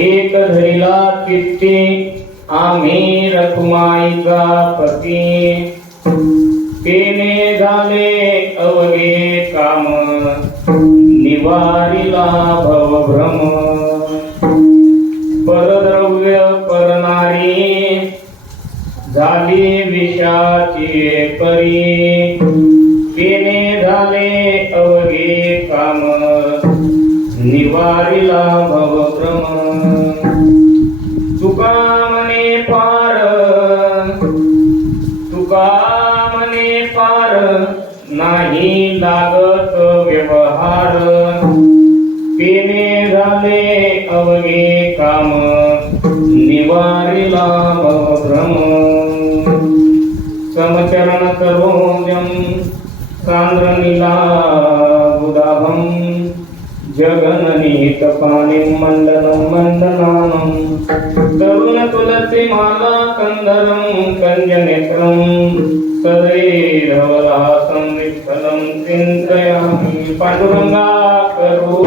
एक धरिला चित्ते आम्ही रखुमाईचा पती तेने झाले अवघे काम निवारिला भवभ्रम परद्रव्य परनारी झाली विषाची परी तेने झाले अवघे काम निवारिला भवभ्रम तुका मने पार नाही लागत व्यवहार तेने झाले अवघे काम निवारिला भवभ्रम समचरण सर्वोजम सांद्रनीला बुधाभम जगननीत पाणिं मंडनं मंडनानं तरुण तुलसी माला कंदरं कंजनेत्रं सदैरवलासं विठ्ठलं चिन्तयामि पांडुरंगा करो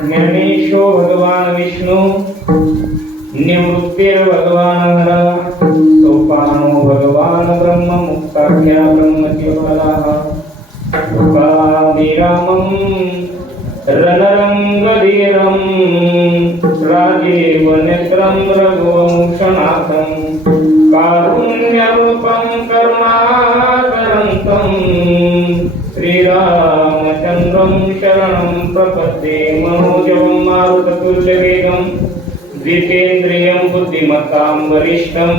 ज्ञानेशो भगवान विष्णु निवृत्तिर भगवान हर सोपानो भगवान ब्रह्म मुक्ताख्या ब्रह्मज्योतिः लोकाभिरामं रणरंगधीरं राजीव नेत्रं रघुवंशनाथं कारुण्यरूपं करुणाकरन्तं श्रीरामचन्द्रं शरणं प्रपद्ये मनोजवं मारुततुल्यवेगं जितेन्द्रियं बुद्धिमतां वरिष्ठं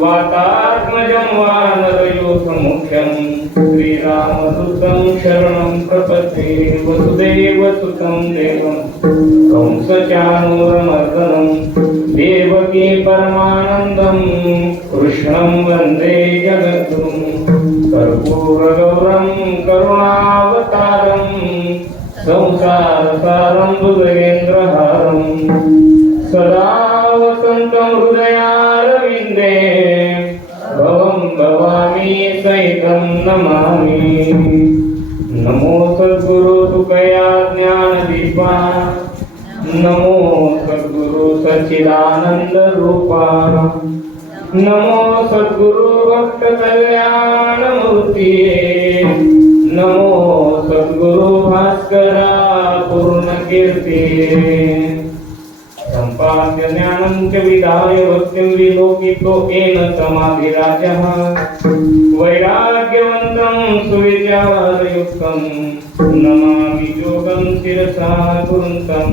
वातात्मजं वानरयूथमुख्यं श्रीरामदूतं शरणं प्रपद्ये वसुदेवसुतं देवं कंसचाणूरमर्दनं देवकी परमानन्दं कृष्णं वन्दे जगद्गुरुं कर्पूरगौरं करुणावतारं संसारसारं भुजगेन्द्रहारं सदा वसन्तं हृदयारविन्दे भवं भवामी सहितं नमामि। नमो सद्गुरु तुकया ज्ञानदीपा नमो सद्गुरु सच्चिदानंद रूपा नमो सद्गुरु भक्त कल्याण मूर्ति नमो सद्गुरु भास्करा पूर्ण कीर्ति संपाद्य ज्ञानं च विधाय भक्तिं विलोकितो येन समाधिराजः वैराग्यवन्तं सुविचारयुक्तं नमामि योगं शिरसा कुरुन्तं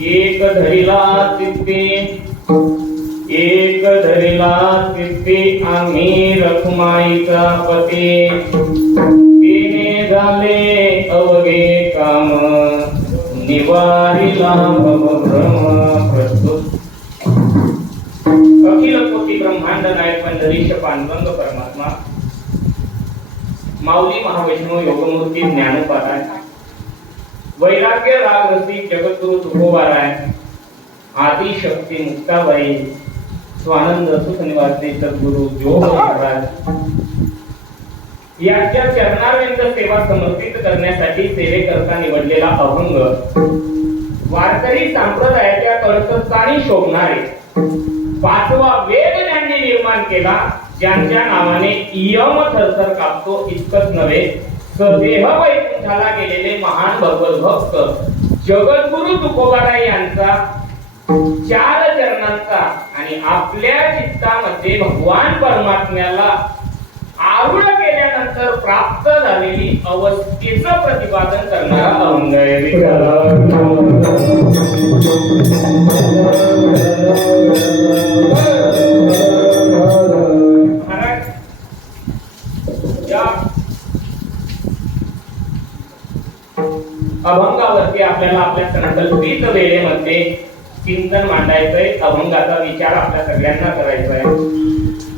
एक धरिला चित्ते आम्ही रखुमाईचा पती, तिने झाले अवघे काम, निवारिला भवभ्रम प्रस्तुत. अखिल कोटी ब्रह्मांड नायक पंढरीश पांडुरंग परमात्मा, माऊली महावैष्णव योगमूर्ती ज्ञानोपाध्याय, वैराग्य राग रसिक जगद्गुरु तुकोबाराय, आदि शक्ती मुक्ताबाई, स्वानंद सुख निवासी सद्गुरु जोग महाराज यांच्या चरणारविंद सेवा समर्पित करण्यासाठी सेवेकरता निवडलेला अभंग, वारकरी संप्रदायाच्या कळकळीने शोभणारे पाचवा वेद ज्यांनी निर्माण केला, ज्यांच्या नावाने यम थरथर कापतो इतकंच नव्हे, सदेह वैकुंठाला गेलेले महान भगवत भक्त जगद्गुरु तुकोबाराय यांचा चार चरणांचा आणि आपल्या चित्तामध्ये भगवान परमात्म्याला आरूढ केल्यानंतर प्राप्त झालेली अवस्थेचं प्रतिपादन करणारा अभंग आहे. अभंगावरती आपल्याला आपल्या संकल्पित वेळेमध्ये चिंतन मांडायचंय, अभंगाचा विचार आपल्या सगळ्यांना करायचा आहे.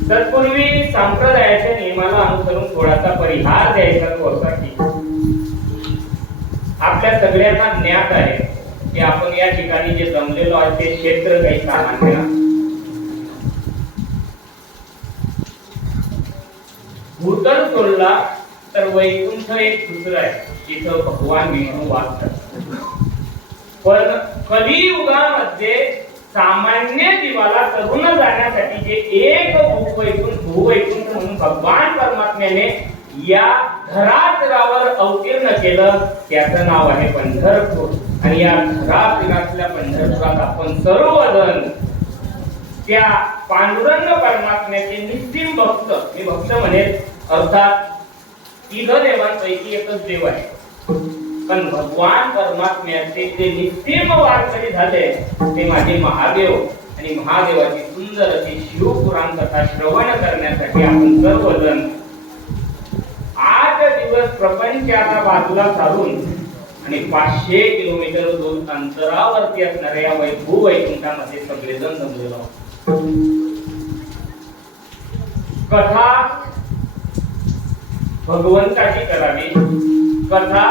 तत्पूर्वी संप्रदायाच्या नियमाला अनुसरून थोडासा परिहार द्यायचा तो असा की आपल्या सगळ्यांना ज्ञात आहे की आपण या ठिकाणी जे जमलेलो आहे ते क्षेत्र काही सामान्य भूतल सोडला तर वैकुंठ एक दुसरं आहे, जिथं भगवान विष्णू वास करतात. पण कलियुगामध्ये सामान्य जीवाला तरुण जाण्यासाठी जे एक भूवैकुंठ म्हणून भगवान परमात्म्याने या धरातलावर अवतीर्ण केलं, त्याचं नाव आहे पंढरपूर. आणि या धरातलातल्या पंढरपुरात आपण सर्वजण त्या पांडुरंग परमात्म्याचे निस्सीम भक्त, मी भक्त म्हणेल, अर्थात तिघ देवांपैकी एकच देव आहे, पण भगवान परमात्म्याचे जे निस्सीम वारकरी झाले ते माझे महादेव. आणि महादेवाची सुंदर अशी शिवपुराण कथा श्रवण करण्यासाठी आपण सर्वजण 8 दिवस प्रपंचाला बाजूला सारून आणि 500 किलोमीटर दूर अंतरावरती असणाऱ्या या भूवैकुंठामध्ये सगळेजण जमलेलो आहोत. कथा भगवंताची करावी, कथा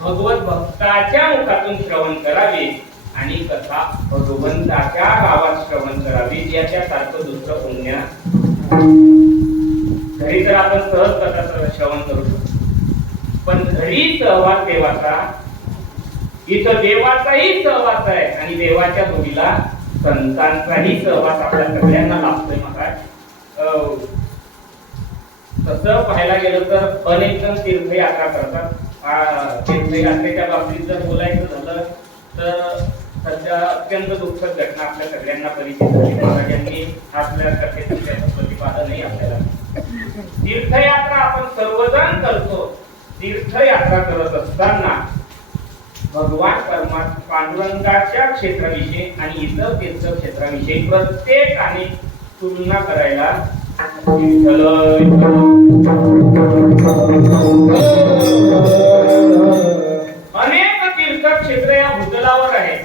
भगवत भक्ताच्या मुखातून श्रवण करावी आणि कथा भगवंताच्या गावात श्रवण करावी. याच्यासारखं दुसरं पुण्य घरी तर आपण सहज कथा श्रवण करू शकतो, पण घरी सहवास देवाचा, इथं देवाचाही सहवास आहे आणि देवाच्या जोडीला संतांचाही सहवास आपल्या सगळ्यांना लाभतोय. मग तसं पाहायला गेलं तर अनेक जण तीर्थयात्रा करतात. तीर्थयात्रेच्या बाबतीत जर बोलायचं झालं तर सध्या अत्यंत दुःखद घटना आपल्या सगळ्यांना परिचित झाली. महाराजांनी आपल्या कथेचं प्रतिपादनही आपल्याला. तीर्थयात्रा आपण सर्वजण करतो. तीर्थयात्रा करत असताना भगवान पांडुरंगाच्या क्षेत्राविषयी आणि इतर तीर्थक्षेत्राविषयी प्रत्येकाने तुलना करायला अनेक तीर्थक्षेत्र या भूतलावर आहेत,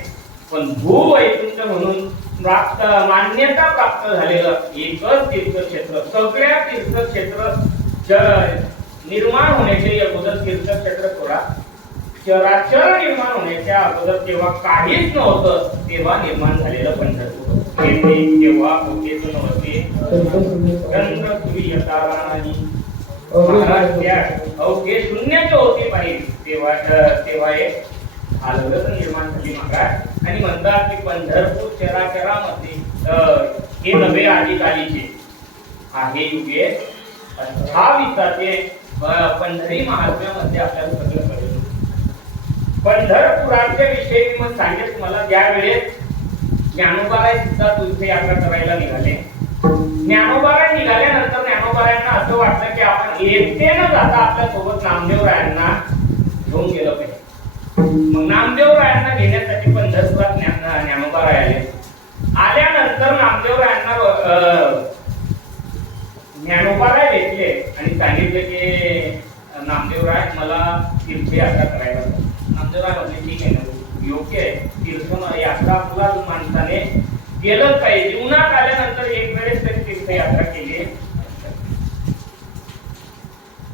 पण भूवैकुंठ म्हणून मान्यता प्राप्त झालेलं एकच तीर्थक्षेत्र. सगळ्या तीर्थक्षेत्र निर्माण होण्याचे अगोदर तीर्थक्षेत्र थोडा चराचर निर्माण होण्याच्या अगोदर तेव्हा काहीच नव्हतं, तेव्हा निर्माण झालेलं पंढरपूर. तेव्हा होतेच नव्हते चंद्र सूर्य तारा आणि महाराज त्या अवघे शून्यच होते पाहिजे. तेव्हा एक आलगत निर्माण झाली महाराज. आणि म्हणतात की पंढरपूर चराचरामध्ये हे नवे आदिकालीचे आहे युगे 28 पंढरी महात्म्यामध्ये आपल्याला सगळं कळेल. पंढरपुराच्या विषयी मग सांगेल तुम्हाला. ज्या वेळेस ज्ञानोबाराय सुद्धा तीर्थयात्रा करायला निघाले, ज्ञानोबाराय निघाल्यानंतर ज्ञानोबारायांना असं वाटलं की आपण एकट्यानं जाता आपल्या सोबत नामदेवरायांना घेऊन गेलं पाहिजे. मग नामदेवरायांना घेण्यासाठी पंढरपुरात तीर्थ यात्रा आपला माणसाने केलंच पाहिजे. जीवनात आल्यानंतर एक वेळेस तरी तीर्थयात्रा केली.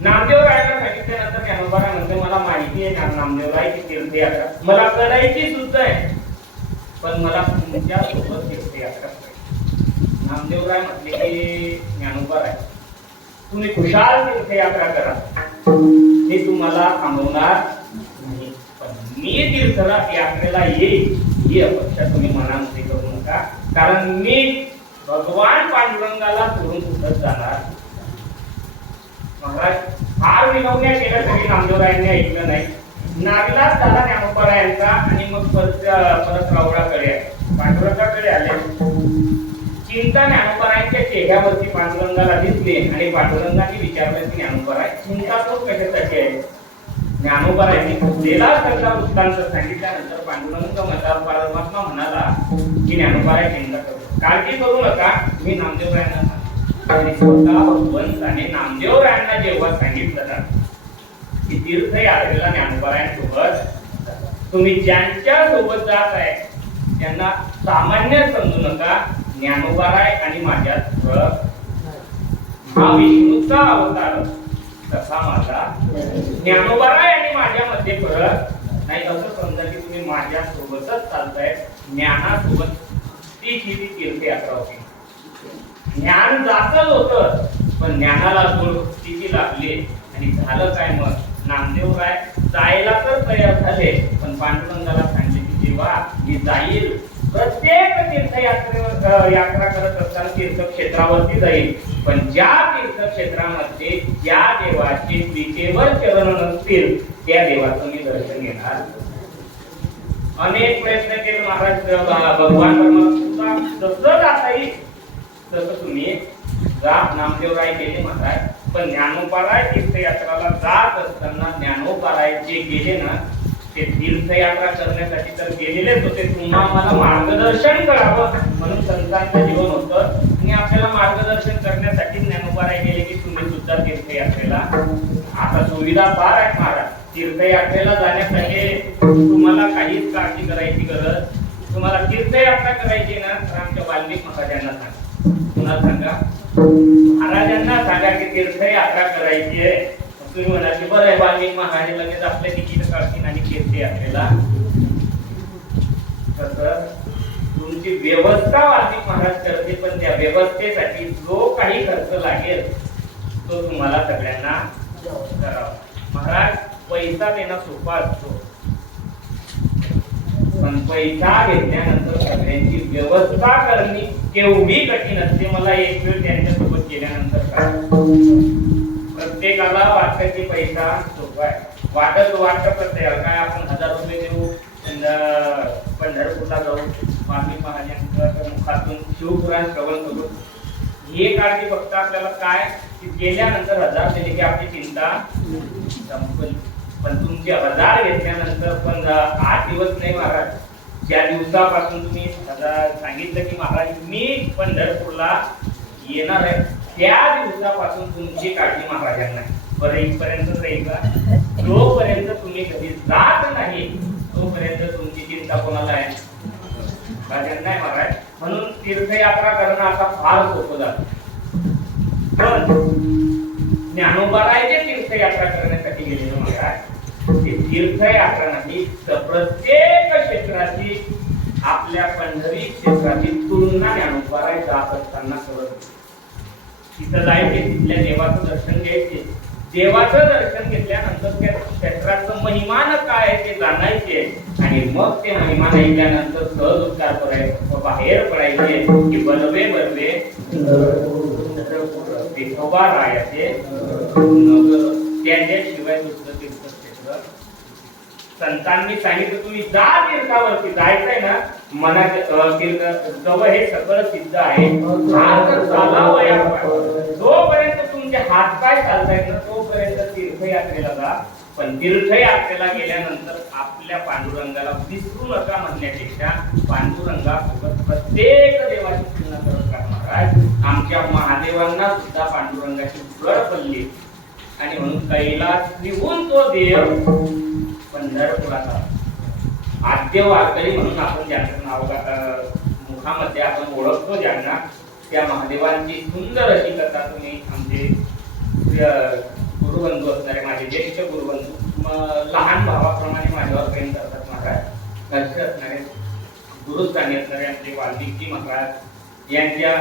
नामदेवरायांना सांगितल्यानंतर ज्ञानोबा म्हणते मला माहिती आहे नामदेवराय की तीर्थयात्रा मला करायची सुद्धा आहे, पण मला तुमच्या सोबत तीर्थयात्रा करायची. नामदेवराय म्हटले की ज्ञानोबा तुम्ही खुशाल तीर्थयात्रा करा, हे तुम्हाला थांबवणार नाही, पण मी तीर्थयात्रेला येईल ही अपेक्षा तुम्ही मनामध्ये करू नका, कारण मी भगवान पांडुरंगाला सोडून कुठंच जाणार. महाराज फार विनवण्या केल्या तरी नामदेवरायांनी ऐकलं नाही. नागलाच झाला ज्ञानोबारायांचा आणि मग परत रावळाकडे पांडुरंगाकडे आले. चिंता ज्ञानोबारायांच्या चेहऱ्यावरती पांडुरंगाला दिसली आणि पांडुरंगाने विचारलं की ज्ञानोबाराय चिंता तो कशासाठी आहे. ज्ञानोबारायांनी दिलेला सगळा वृत्तांत सांगितल्यानंतर पांडुरंग परमात्मा म्हणाला की ज्ञानोबाराय चिंता करू काळजी करू नका, मी नामदेवरायांना आणि स्वतः भगवंताने नामदेवरायांना जेव्हा सांगितलं ना की तीर्थयात्रेला ज्ञानोबारायांसोबत तुम्ही ज्यांच्या सोबत जात आहे त्यांना सामान्य समजू नका, ज्ञानोबाराय आणि माझ्यात फरक. हा विष्णूचा अवतार तसा माझा ज्ञानोबाराय आणि माझ्यामध्ये फरक नाही, असं समजा की तुम्ही माझ्या सोबतच चालताय. ज्ञानासोबत ती तीर्थयात्रा होती. ज्ञान जातच होतं, पण ज्ञानाला जोड भक्तीची लागली आणि झालं काय मग नामदेवराय जायला तर तयार झाले, पण पांडुरंगाला सांगले की जेव्हा मी जाईल प्रत्येक तीर्थयात्रेवर यात्रा करत असताना तीर्थक्षेत्रावरती जाईल, पण ज्या तीर्थक्षेत्रामध्ये ज्या देवाचे विटेवर चरण नसतील त्या देवाचं मी दर्शन घेणार. अनेक प्रयत्न केले महाराज भगवान परमात्मा जसं जाता येईल तसं तुम्ही जा. नामदेवराय गेले महाराज, पण ज्ञानोबाराय तीर्थयात्राला जात असताना ज्ञानोबाराय जे गेले ना ते तीर्थयात्रा करण्यासाठी तर गेलेलेच होते, तुम्हाला मला मार्गदर्शन करावं म्हणून संतांचं जीवन होतं आणि आपल्याला मार्गदर्शन करण्यासाठी ज्ञानोबाराय गेले की तुम्ही सुद्धा तीर्थयात्रेला. आता सुविधा फार आहेत महाराज, तीर्थयात्रेला जाण्यासाठी तुम्हाला काहीच काळजी करायची गरज. तुम्हाला तीर्थयात्रा करायची ना तर आमच्या वाल्मिक महाराजांना सांगा. पुन्हा सांगा महाराजांना सांगा की तीर्थयात्रा करायची आहे. तुम्ही म्हणाले बरं आहे वाल्मिक महाराज लगेच आपल्या तिकीट काढतील आणि तीर्थयात्रेला. तसं तुमची व्यवस्था वाल्मिक महाराज करते, पण त्या व्यवस्थेसाठी जो काही खर्च लागेल तो तुम्हाला सगळ्यांना करावा. महाराज पैसा देणं सोपा असतो, पण पैसा घेतल्यानंतर सगळ्यांची व्यवस्था करणे केवढी कठीण असते. मला एक वेळ त्यांच्यासोबत गेल्यानंतर प्रत्येकाला वाटतं की पैसा सोपा आहे. वाटत काय आपण 1000 रुपये देऊ पंढरपूरला जाऊ वाल्मिक महाराजांच्या मुखातून शिवपुराण श्रवण करू. हे काळजी फक्त आपल्याला काय की गेल्यानंतर 1000 दिले की आपली चिंता संपली, पण तुमचे 1000 घेतल्यानंतर पण 8 दिवस नाही महाराज, ज्या दिवसापासून तुम्ही सांगितलं की महाराज मी पंढरपूरला येणार आहे त्या दिवसापासून तुमची काळजी महाराजांना बरं इथपर्यंत राहील का. जोपर्यंत तुम्ही कधी जात नाही तोपर्यंत तुमची चिंता कोणाला आहे, महाराजांना आहे महाराज. म्हणून तीर्थयात्रा करणं आता फार सोपं झालं. पण ज्ञानोबाराय जे तीर्थयात्रा करण्यासाठी गेलेले महाराज ते तीर्थयात्रा नाही तर प्रत्येक क्षेत्राची आपल्या पंढरी क्षेत्राची तुलना ज्ञानोबाराय जात असताना करत. तिथं जायचे, तिथल्या देवाचं दर्शन घ्यायचे, देवाचं दर्शन घेतल्यानंतर त्या क्षेत्राचं महिमान काय आहे ते जाणायचे आणि मग ते महिमान ऐकल्यानंतर सहज उच्चार करायचे, बाहेर पडायचे की बलवे बलवे विठोबारायाचे नगर. त्याच्याशिवाय दुसरं तीर्थक्षेत्र संतांनी सांगितलं तुम्ही जा तीर्थावरती जायचंय ना मनात जवळ हे सगळं सिद्ध आहे. जोपर्यंत तुमचे हात पाय चालतायत ना तोपर्यंत तीर्थयात्रेला जा, पण तीर्थयात्रेला गेल्यानंतर आपल्या पांडुरंगाला विसरू नका म्हणण्यापेक्षा पांडुरंगासोबत प्रत्येक देवाची तुलना करत का महाराज. आमच्या महादेवांना सुद्धा पांडुरंगाची भर पडली आणि म्हणून कैलास निघून तो देव पंढरपुरात आद्य वारकरी म्हणून आपण ज्यांचं नाव मुखामध्ये आपण ओळखतो ज्यांना, त्या महादेवांची सुंदर अशी कथा तुम्ही आमचे गुरुबंधू असणारे, माझे ज्येष्ठ गुरुबंधू, लहान भावाप्रमाणे माझ्यावर प्रेम करतात महाराज, घरचे असणारे गुरुस्थानी असणारे आमचे वाल्मिकी महाराज यांच्या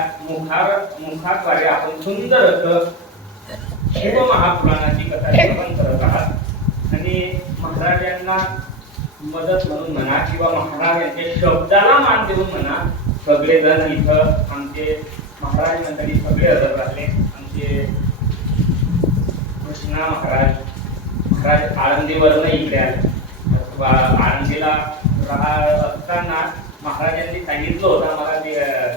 मुखाद्वारे आपण सुंदर असं शिव महापुराणाची कथा श्रवण करत आहात. आणि महाराजांना मदत म्हणून म्हणा किंवा महाराजांच्या शब्दाला मान देऊन म्हणा, सगळेजण इथं आमचे महाराज मंडळी सगळे हजर राहिले. आमचे कृष्णा महाराज आळंदीवरनं इकडे आले. आळंदीला असताना महाराजांनी सांगितलं होतं मला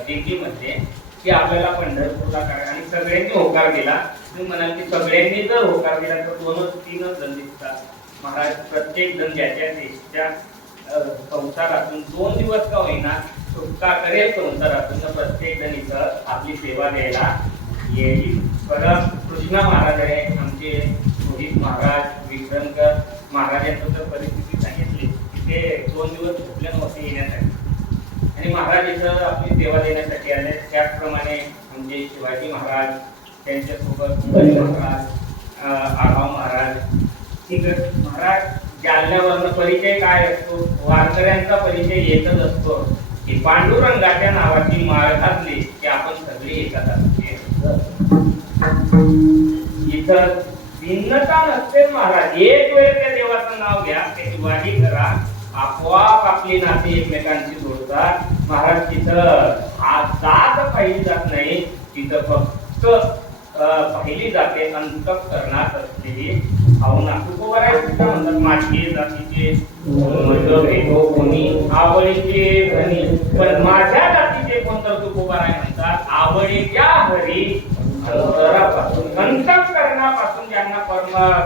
दिल्लीमध्ये की आपल्याला पंढरपूरला करा, आणि सगळ्यांनी होकार दिला. तुम्ही म्हणाल की सगळ्यांनी जर होकार दिला तर 2-3 जण दिसतात. महाराज प्रत्येक जण ज्याच्या देशाच्या संसारातून 2 दिवस का होईना सुटका करेल संसारातून, प्रत्येक जण इथं आपली सेवा द्यायला येईल. परत कृष्णा महाराज आहे, आमचे रोहित महाराज, विक्रमकर महाराजांचं जर परिस्थिती सांगितली की ते 2 दिवस झोपले नव्हते येण्यासाठी, आणि महाराज इथं आपली सेवा देण्यासाठी आले. त्याचप्रमाणे आमचे शिवाजी महाराज, त्यांच्यासोबत महाराज, आढाव महाराज, महाराज जालन्यावरनं परिचय काय असतो, वारकऱ्यांचा परिचय येतच असतो की पांडुरंगाच्या नावाची माळ घातली की आपण सगळे एकाच असते. इथं भिन्नता नसते महाराज, एक वेळ त्या देवाचं नाव घ्या, त्याची वाणी करा, आपोआप आपली नाती एकमेकांशी जोडतात. महाराज तिथं जात पाहिली जात नाही, तिथं फक्त पाहिली जाते अंतःकरणात असलेली भावना. म्हणतात माझी जातीचे भेटो कोणी, आवडीचे धनी, पण माझ्या जातीचे कोणतं तुकोबाराय म्हणतात आवडीच्या हरी अंतरापासून, अंतःकरणापासून ज्यांना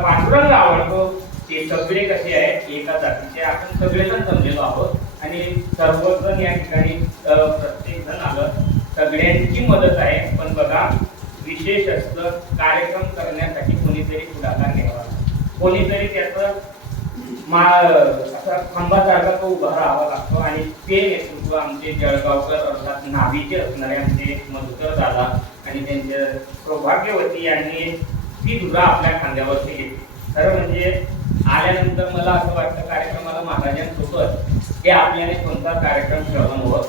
पांडुरंग आवडतो ते सगळे कसे आहेत, एका जातीचे. आपण सगळेजण जमलेलो आहोत आणि सर्वजण या ठिकाणी प्रत्येक जण आलं, सगळ्यांची मदत आहे. पण बघा विशेष असतं, कार्यक्रम करण्यासाठी कोणीतरी पुढाकार घ्यावा, कोणीतरी त्याचं असा खांबासारखा तो उभा राहावा लागतो. आणि ते नेतृत्व आमचे जळगावकर अर्थात नावीचे असणारे आमचे मधुकर दादा आणि त्यांच्या सौभाग्यवती यांनी ती धुरा आपल्या खांद्यावरती घेतली. खरं म्हणजे आल्यानंतर मला असं वाटतं कार्यक्रमाला महाराजांसोबत की आपल्याने कोणता कार्यक्रम श्रवण होत.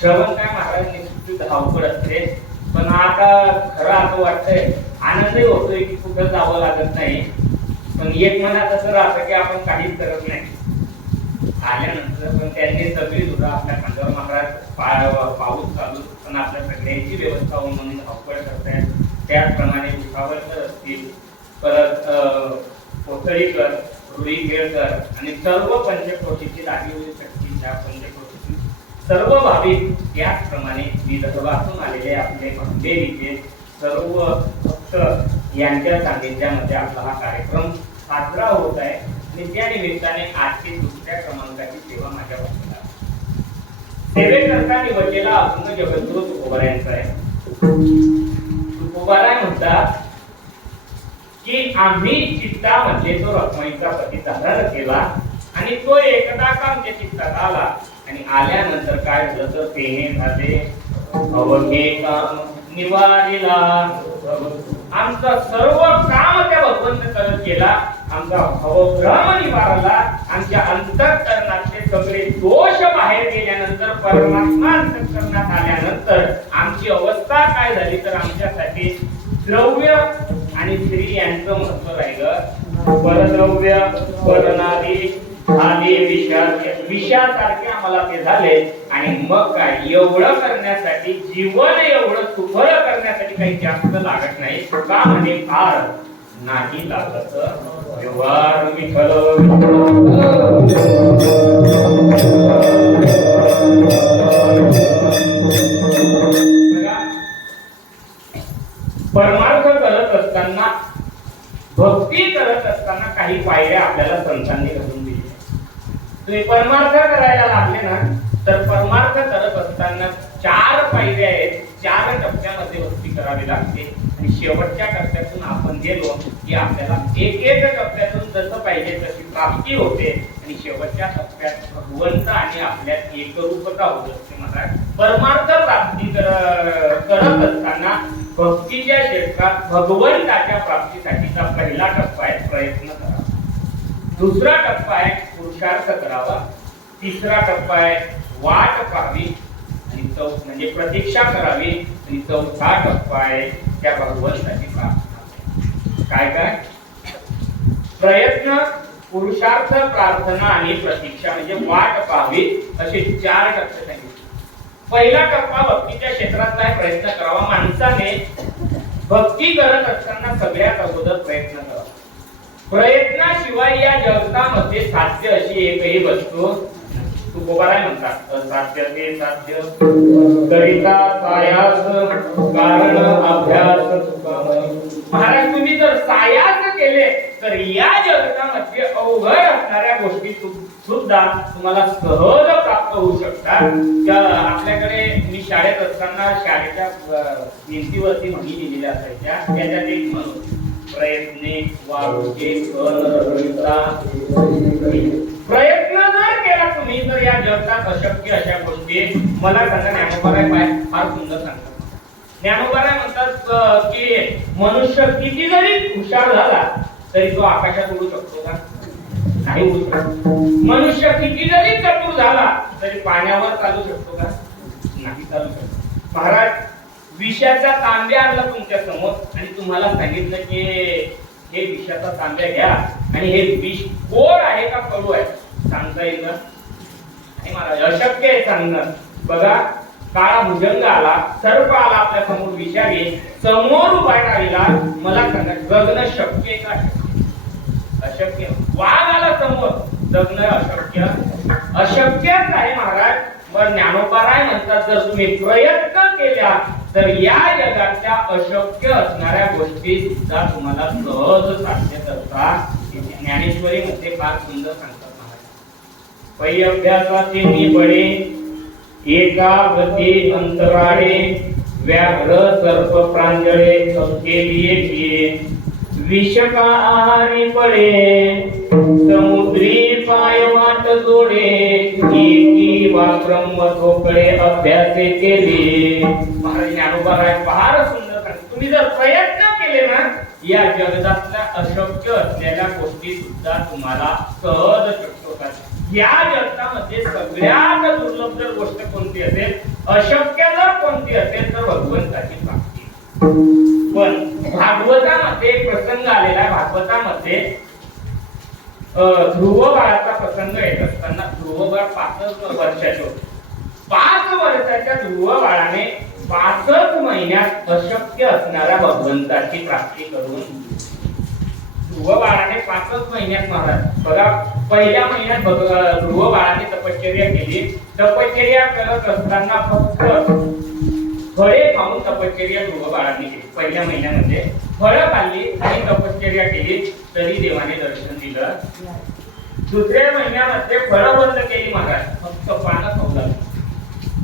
श्रवण काय महाराज निश्चित धावपळ असते, पण आता खरं असं वाटतंय आनंदही होतोय की कुठं जावं लागत नाही. पण एक मनात असं राहतं की आपण काहीच करत नाही आल्यानंतर. पण त्यांनी सगळी धुरा आपल्या खांद्यावर, महाराज पाऊस चालू पण आपल्या सगळ्यांची व्यवस्था होऊन म्हणून धावपळ करतायत. त्याचप्रमाणे मुखावरकर असतील, परत कोथळीकर, रुईखेळकर आणि सर्व पंचक्रोशीची लागलेली शक्ती, त्या पंचक्रोशीची सर्व भाविक, त्याचप्रमाणे विदर्भातून आलेले आपले भांडेरीचे सर्व भक्त यांच्या सानिध्यामध्ये आपला हा कार्यक्रम साजरा होत आहे. आणि त्या निमित्ताने आजची 2ऱ्या क्रमांकाची सेवा माझ्या बसला सेवेकरता निवडलेला अभंग जगद्गुरु तुकोबाराय यांचा आहे. तुकोबाराय म्हणतात की आम्ही चित्तामध्ये तो रखमाईचा पती धारण केला आणि तो एकदा का आमच्या चित्तात आला, आणि आल्यानंतर काय झालं तर तेने झाले अवघे काम निवारिला. आमचं सर्व काम त्या भगवंत करत गेला, आमचा भवभ्रम निवारला. आमच्या अंतःकरणातले सगळे दोष बाहेर गेल्यानंतर, परमात्मा अंतःकरणात आल्यानंतर आमची अवस्था काय झाली तर आमच्यासाठी द्रव्य आणि स्त्री यांचं महत्व राहिलं. परद्रव्य परनारी झाले विषासारखे आम्हाला ते झाले. आणि मग काय एवढं करण्यासाठी, जीवन एवढं सुखर करण्यासाठी काही जास्त लागत नाही. का म्हणे फार नाही लागत व्यवहार विठ्ठल. परमार्थ करत असताना, भक्ती करत असताना काही पायऱ्या आपल्याला संतांनी घडून दिल्या. तुम्ही परमार्थ करायला लागले ना तर परमार्थ करत असताना 4 पायऱ्या आहेत, 4 टप्प्यामध्ये भक्ती करावी लागते. आणि शेवटच्या टप्प्यातून आपण गेलो की आपल्याला एक टप्प्यातून जसं पाहिजे तशी प्राप्ती होते. आणि शेवटच्या टप्प्यात एकरूपता होत असते महाराज. परमार्थ प्राप्ती करत असताना भक्तीच्या क्षेत्रात भगवंताच्या प्राप्तीसाठीचा पहिला टप्पा आहे प्रयत्न करावा. दुसरा टप्पा आहे पुरुषार्थ करावा. तिसरा टप्पा आहे वाट पाहावी आणि म्हणजे प्रतीक्षा करावी. आणि चौथा टप्पा आहे त्या भगवंताची प्रार्थना. काय काय प्रयत्न, पुरुषार्थ, प्रार्थना आणि प्रतीक्षा म्हणजे वाट पाहावी असे 4 टप्पे सांगितले. पहिला टप्पा भक्तीच्या क्षेत्रात काय प्रयत्न करावा. माणसाने भक्ती करत असताना सगळ्यात अगोदर प्रयत्न करावा. प्रयत्नाशिवाय या जगतामध्ये साध्य अशी एकही वस्तू तुकोबाराय म्हणतात असाध्य ते साध्य करिता सायास कारण अभ्यास. महाराज तुम्ही जर सायास केले तर या जगतामध्ये अवघड असणाऱ्या गोष्टी सुद्धा तुम्हाला सहज प्राप्त होऊ शकतात. आपल्याकडे मी शाळेत असताना शाळेच्या भिंतीवरती म्हणी लिहिलेल्या असायच्या. त्याच्यात एक म्हण प्रयत्ने वाढूचे प्रयत्न जर केला तुम्ही तर या जगतात अशक्य अशा गोष्टी. मला सांगा ज्ञानोबाराय फार सुंदर सांगतात. ज्ञानोबाराय म्हणतात की मनुष्य किती जरी हुशार झाला तरी तो आकाशात उडू शकतो का. नाही उडू शकतो. मनुष्य किती जरी चतुर झाला तरी पाण्यावर चालू शकतो का. नाही चालू शकतो. महाराज विषाचा तांब्या आणला तुमच्या समोर आणि तुम्हाला सांगितलं की हे विषाचा तांब्या घ्या आणि हे विष गोड आहे का कडू आहे सांगता येईल ना. नाही महाराज अशक्य आहे सांगणं. बघा काळा भुजंग आला, सर्प आला आपल्या समोर विषारी समोर उभा राहिला. मला सांगा जगणं शक्य का. अशक्य. वाघ आला समोर जगणं अशक्य. अशक्यच आहे महाराज. मग ज्ञानोबाराय म्हणतात जर तुम्ही प्रयत्न केला तर या जगाच्या अशक्य असणाऱ्या गोष्टी सुद्धा तुम्हाला सहज साध्य करतात. ज्ञानेश्वरी मध्ये फार सुंदर सांगतात महाराज. पै अभ्यासाचे निबळे एकागती अंतराळे व्याघ्र सर्प प्रांजळे केलिये पिये विषका आहारी पडे समुद्री पाय वाट जोडे एकी वा ब्रह्म ठोकळे अभ्यासे केले. महाराज ज्ञानोबाराय फार सुंदर सांगतात. तुम्ही जर प्रयत्न केले ना या जगतातल्या अशक्य असलेल्या गोष्टी सुद्धा तुम्हाला सहज शक्य होतात. या जगतामध्ये सगळ्यात दुर्लभ जर गोष्ट कोणती असेल, अशक्य जर कोणती असेल तर भगवंताची प्राप्ती. पण भागवतामध्ये प्रसंग आलेला आहे. भागवतामध्ये ध्रुव बाळाचा प्रसंग येत असताना ध्रुव बाळ 5 वर्षाचे होते. 5 वर्षाच्या ध्रुव बाळाने 5 महिन्यात अशक्य असणाऱ्या भगवंताची प्राप्ती करून ध्रुव बाळाने 5 महिन्यात महाराज बघा पहिल्या महिन्यात ध्रुव बाळाने तपश्चर्या केली. तपश्चर्या करत असताना फक्त फळे खाऊन तपश्चर्या ध्रुव बाळाने केली. पहिल्या महिन्यामध्ये फळं खाल्ली आणि तपश्चर्या केली तरी देवाने दर्शन दिलं. दुसऱ्या महिन्यामध्ये फळं बंद केली महाराज, फक्त पानं खाऊ लागली.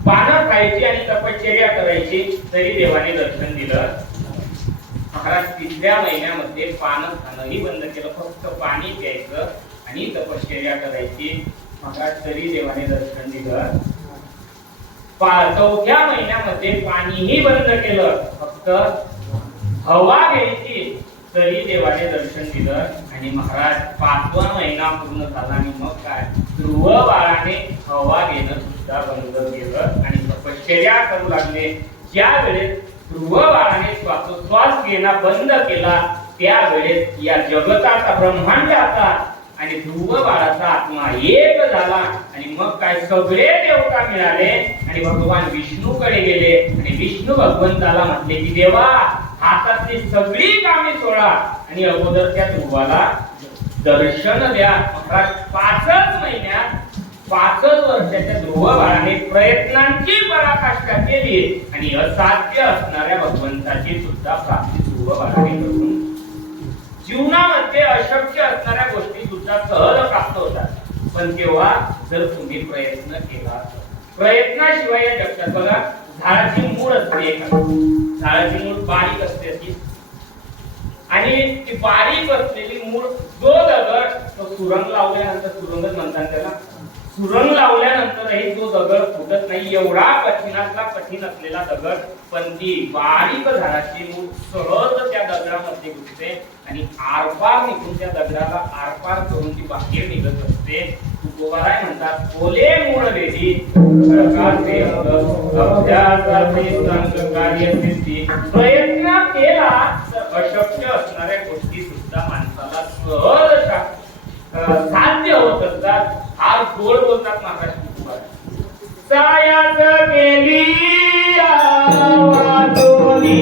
पानं खायची आणि तपश्चर्या करायची तरी देवाने दर्शन दिलं. महाराज तिसऱ्या महिन्यामध्ये पानं खाणंही बंद केलं, फक्त पाणी प्यायचं आणि तपश्चर्या करायची महाराज तरी देवाने दर्शन दिलं. चौथ्या महिन्यामध्ये पाणीही बंद केलं, फक्त हवा घ्यायची तरी देवाने दर्शन दिलं. आणि महाराज 5वा महिना पूर्ण झाला आणि मग काय ध्रुव बाळाने हवा घेणं सुद्धा बंद केलं आणि तपश्चर्या करू लागले. ज्या वेळेस ध्रुव बाळाने श्वासोच्छ्वास घेणं बंद केला त्यावेळेस या जगताचा ब्रह्मांडाचा आणि ध्रुव बाळाचा आत्मा एक झाला. आणि मग काय सगळे देवता मिळाले आणि भगवान विष्णूकडे गेले आणि विष्णू भगवंताला म्हटले की देवा हातातली सगळी कामे सोडा आणि अगोदर त्या ध्रुवाला दर्शन द्या. 5च महिन्यात 5च वर्षाच्या ध्रुव बाळाने प्रयत्नांची पराकाष्ठा केली आणि असाध्य असणाऱ्या भगवंताची सुद्धा प्राप्ती ध्रुव बाळाने करून जीवनामध्ये अशक्य असणाऱ्या गोष्टी सुद्धा सहज प्राप्त होतात. पण तेव्हा जर तुम्ही प्रयत्न केला. प्रयत्नाशिवाय या जगतात बघा झाडाची मूळ असते. झाडाची मूळ बारीक असते ती आणि ती बारीक असलेली मूळ जो दगड तो सुरंग लावल्यानंतर सुरंगच म्हणतात त्याला सुरंग लावल्यानंतरही तो दगड फुटत नाही, एवढा कठीणातला कठीण असलेला दगड, पण ती बारीक झाडाची मूठ सहज त्या दगडामध्ये घुसते आणि आरपार निघून त्या दगडाला आरपार करून ती बाहेर निघत असते. तुकोबाराय म्हणतात, ओले मूळ वेदी प्रकारचे अभ्यासाचे संग कार्य सिद्धी. प्रयत्न केला तर अशक्य असणाऱ्या गोष्टी सुद्धा माणसाला सहज साध्य होत असतात. फार गोड बोलतात महाराज तुकोबाराय. सायाच केली आवाजोनी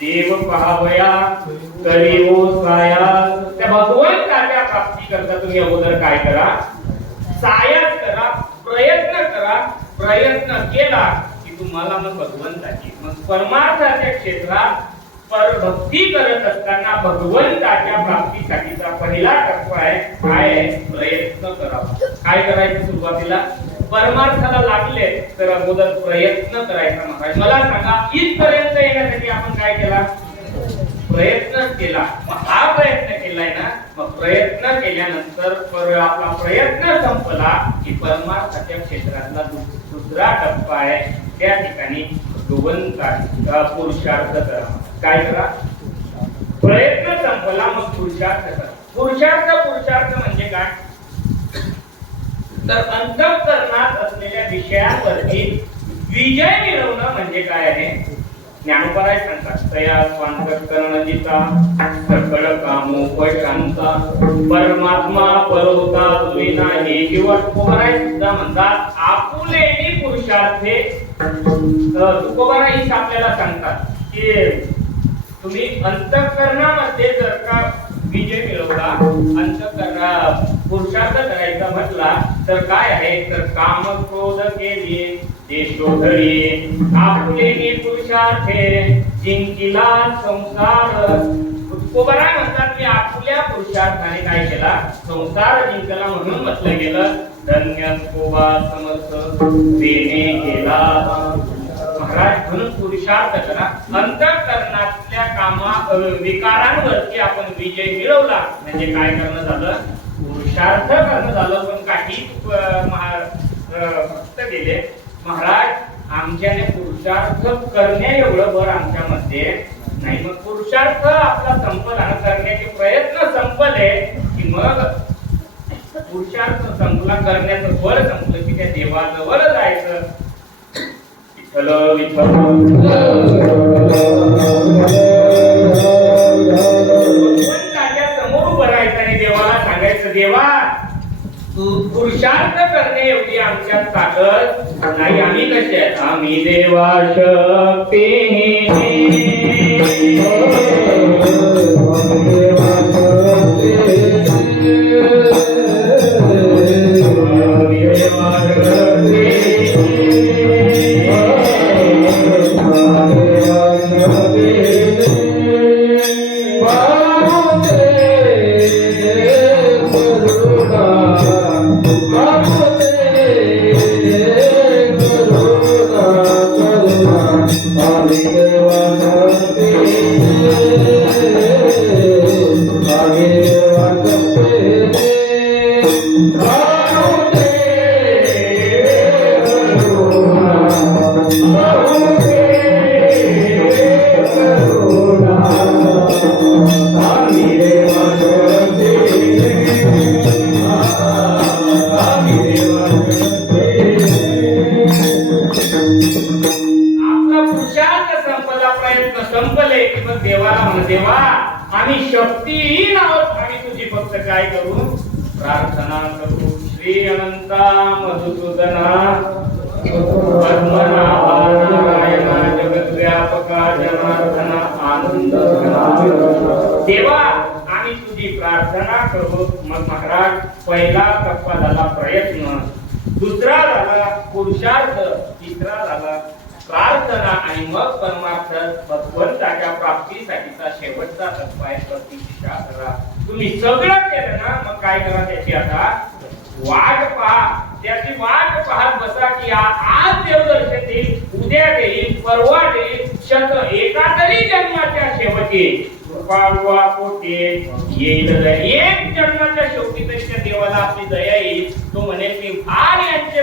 देव पहावया तरी ओ साया. त्या भगवंताच्या प्राप्ती करता तुम्ही अगोदर काय करा? सायाच करा, प्रयत्न करा. प्रयत्न केला की तुम्हाला मग भगवंताची, मग परमार्थाच्या क्षेत्रात परभक्ती करत असताना भगवंताच्या प्राप्तीसाठीचा पहिला टप्पा आहे काय आहे? प्रयत्न करावा. काय करायचं सुरुवातीला? परमार्थाला लागले तर अगोदर प्रयत्न करायचा. महाराज मला सांगा, इथपर्यंत येण्यासाठी आपण काय केला? प्रयत्न केला. मग हा प्रयत्न केलाय ना, मग प्रयत्न केल्यानंतर आपला प्रयत्न संपला की परमार्थाच्या क्षेत्रातला दुसरा टप्पा आहे, त्या ठिकाणी भगवंताचा पुरुषार्थ करा. काय करा? प्रयत्न संपला मग पुरुषार्थ करा. पुरुषार्थ म्हणजे काय? तर अंतःकरणात असलेल्या विषयांवरती विजय मिळवणं म्हणजे काय आहे? ज्ञानोबराय सांगतात, तया स्वांतःकरणजिता सकळ कामोपशांता परमात्मा परोता तुला हे. किंवा तुकोबाराय सुद्धा म्हणतात, आपुलेनी पुरुषार्थे. तुकोबाराय ही आपल्याला सांगतात की तुम्ही अंतःकरणामध्ये जर का विजय मिळवला, पुरुषार्थ करायचा म्हटला तर काय आहे? तर काम क्रोध केली देशोधरी आपुलेनी पुरुषार्थे जिंकिला संसार. तुकोबाराय म्हणतात की आपल्या पुरुषार्थाने काय केला? संसार जिंकला. म्हणून म्हटलं गेलं, धन्य तुकोबा समर्थ देणे केला. महाराज म्हणून पुरुषार्थ करा. अंतःकरणातल्या विकारांवरती आपण विजय मिळवला म्हणजे काय करणं झालं? पुरुषार्थ करणं झालं. पण काही भक्त गेले, महाराज आमच्याने पुरुषार्थ करण्या एवढं बरं आमच्यामध्ये नाही. मग पुरुषार्थ आपला संपला, करण्याचे प्रयत्न संपले की मग पुरुषार्थ संपला, करण्याचं बळ संपलं की त्या देवाजवळ जायचं. भगवंताच्या समोर उभं राहायचं आणि देवाला सांगायचं, देवा पुरुषार्थ करणे एवढी आमच्यात ताकद नाही. आम्ही कसे आहेत? आम्ही देवा शक्ती Hare आम्ही शक्तीहीन आहोत. आम्ही तुझी फक्त काय करू? प्रार्थना करू. श्री अनंता मधुसूदना पद्मनाभा नारायणा जगद्व्यापका जनार्दना आनंद घना. देवा आम्ही तुझी प्रार्थना करू. मग महाराज पहिला टप्पा झाला प्रयत्न, दुसरा झाला पुरुषार्थ, तिसरा झाला प्रार्थना आणि मग परमार्थ भगवंताच्या प्राप्तीसाठीचा शेवटचा टप्पा आहे प्रतीक्षा करा. तुम्ही सगळं केलं ना, मग काय करा? त्याची आता वाट पहा. त्याची वाट पाहत बसा की आज देवदर्शन देईल, उद्या देईल, परवा देईल, एका तरी जन्माच्या शेवटी कृपाळुवा पोटे येईल. एक जन्माच्या शेवटी तरी त्या देवाला आपली दया येईल. तो म्हणेल की फार यांचे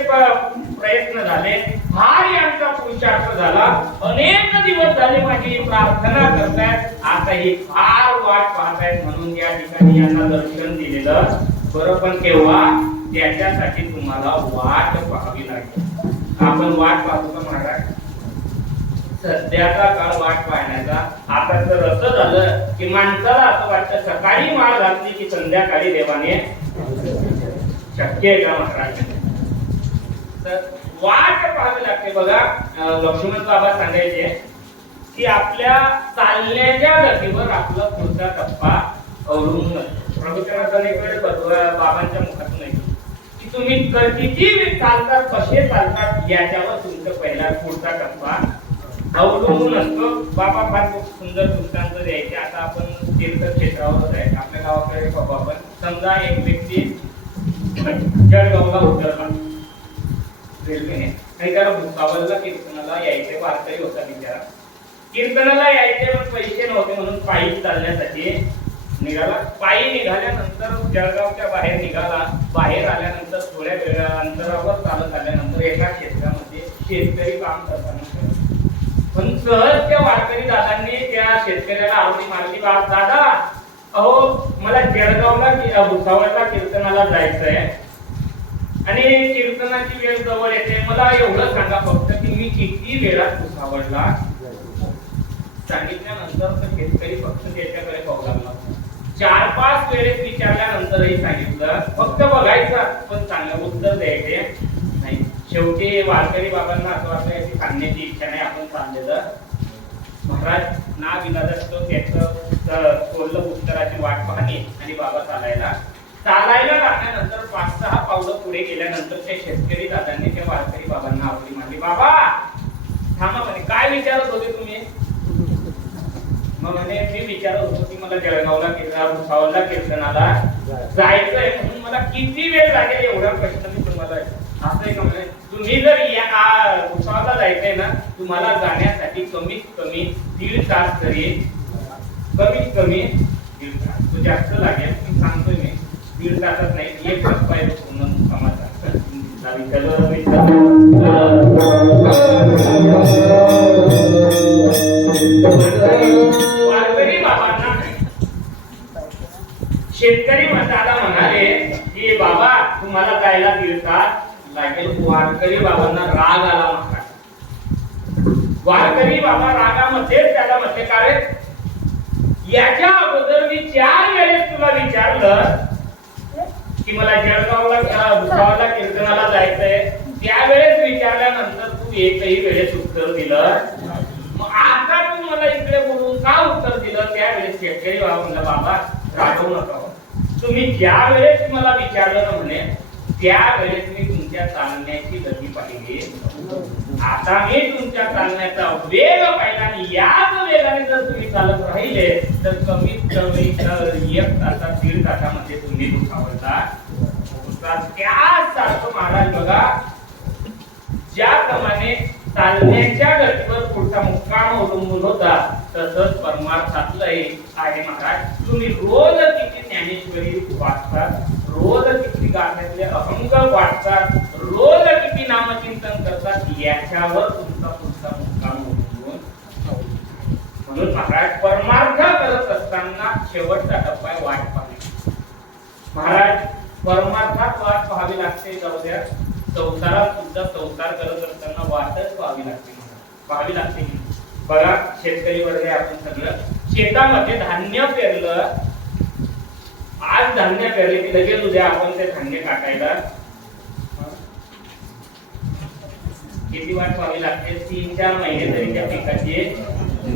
प्रयत्न झाले, फार यांचा पुरुषार्थ झाला, अनेक दिवस झाले माझी प्रार्थना करतायत, आता ही फार वाट पाहतायत म्हणून या ठिकाणी यांना दर्शन दिलेलं बरं. पण केव्हा? त्याच्यासाठी तुम्हाला वाट पाहावी लागेल. आपण वाट पाहतो का महाराज? सध्याचा काळ वाट पाहण्याचा. आता तर असं झालं की माणसाला असं वाटतं सकाळी माळ घातली की संध्याकाळी देवाने. शक्य आहे का महाराज? तर वाट पाहावी लागते. बघा लक्ष्मण बाबा सांगायचे की आपल्या चालण्याच्या गतीवर आपला पुढचा टप्पा अवलंबून असतो. प्रभूचरणाचा एक वेळ बाबांच्या मुखातून आहे की तुम्ही किती चालतात, कसे चालतात याच्यावर तुमचा पहिला पुढचा टप्पा अवलंबून असतो. बाबा फार खूप सुंदर दृष्टांत द्यायचे. आता आपण तीर्थक्षेत्रावर आहे. आपल्या गावाकडे बाबा आपण समजा एक व्यक्ती जळगावला उतरला रेल्वेने आणि त्याला भुसावळला कीर्तनाला यायचे. वारकरी होता बिचारा. कीर्तनाला यायचे पण पैसे नव्हते म्हणून पायी चालण्यासाठी निघाला. पायी निघाल्यानंतर जळगावच्या बाहेर निघाला. बाहेर आल्यानंतर थोड्या वेळा अंतरावर चालत आल्यानंतर एका क्षेत्रामध्ये शेतकरी काम करताना पण सहज त्या वारकरी दादांनी त्या शेतकऱ्याला आवडी मारली. दादा अहो मला जळगावला भुसावळला कीर्तनाला जायचंय आणि कीर्तनाची वेळ जवळ येते, मला एवढं सांगा फक्त की मी किती वेळात भुसावळला. सांगितल्यानंतर तर शेतकरी फक्त त्याच्याकडे पाहू लागला. 4-5 वेळेस विचारल्यानंतरही सांगितलं फक्त बघायचं पण चांगलं उत्तर द्यायचे नाही. शेवटी वारकरी बाबांना असं वाटलं याची सांगण्याची इच्छा नाही, आपण चाललेलं. महाराज ना विनादस्त त्याचं सोडलं उत्तराची वाट पाहणे आणि बाबा चालायला लागल्यानंतर 5-6 पावलं पुढे गेल्यानंतर त्या शेतकरी दादांनी त्या वारकरी बाबांना आवडी मारली. बाबा थांबा म्हणे, काय विचारत होते तुम्ही? मग म्हणे मी विचारत होतो की मला जळगावला भुसावळला कीर्तनाला जायचंय म्हणून मला किती वेळ लागेल एवढा प्रश्न मी तुम्हाला. असं आहे का म्हणे, तुम्ही जर या भुसावळला जायचंय ना तुम्हाला जाण्यासाठी कमीत कमी 1.5 तास तरी, कमीत कमी 1.5 तास. तो जास्त लागेल मी सांगतोय. मी 1.5 तासात नाही, 1 तास पाहिजे पूर्ण कामाचा. वारकरी बाबांना शेतकरी दादा म्हणाले की बाबा तुम्हाला जायला 1.5 तास लागेल. वारकरी बाबांना राग आला. वारकरी बाबा रागामध्ये त्याला म्हटले, कारण याच्या अगोदर मी 4 वेळेस तुला विचारलं की मला जळगावला भुसावळला कीर्तनाला जायचंय, त्यावेळेस विचारल्यानंतर तू एकही वेळेस उत्तर दिलं. मग आता तू मला इकडे बोलून का उत्तर दिलं? त्यावेळेस शेतकरी बाबा म्हणला, बाबा रागवू नका, तुम्ही ज्या वेळेस मला विचारलं ना म्हणे त्यावेळेस मी तुमच्या चालण्याची गती पाहिली, आता मी तुमच्या चालण्याचा वेग पाहिला आणि याच वेगाने जर तुम्ही चालत राहिले तर कमीत कमी 1 तासात 1.5 तासामध्ये तुम्ही भुसावळला. त्यासारखं महाराज बघा, ज्याप्रमाणे चालण्याच्या गतीवर पुढचा मुक्काम अवलंबून होता तसंच परमार्थातलंही आहे महाराज. तुम्ही रोज किती ज्ञानेश्वरी वाचतात, रोज किती गाण्यातले अभंग वाचतात, रोज किती नामचिंतन करतात, याच्यावर तुमचा पुढचा मुक्काम अवलंबून. म्हणून महाराज परमार्थ करत असताना शेवटचा टप्पा आहे वाट पाहणे. महाराज परमार्थात वाट पाहावी लागते, जाऊ द्या संसारात सुद्धा संसार करत असताना वाटच पाहावी लागते. बघा शेतकरी वर्ग आपण सगळं शेतामध्ये धान्य पेरलं, आज धान्य पेरले की लगेच उद्या आपण ते धान्य टाकायला किती वाट पाहावी लागते? 3-4 महिने तरी त्या पिकाची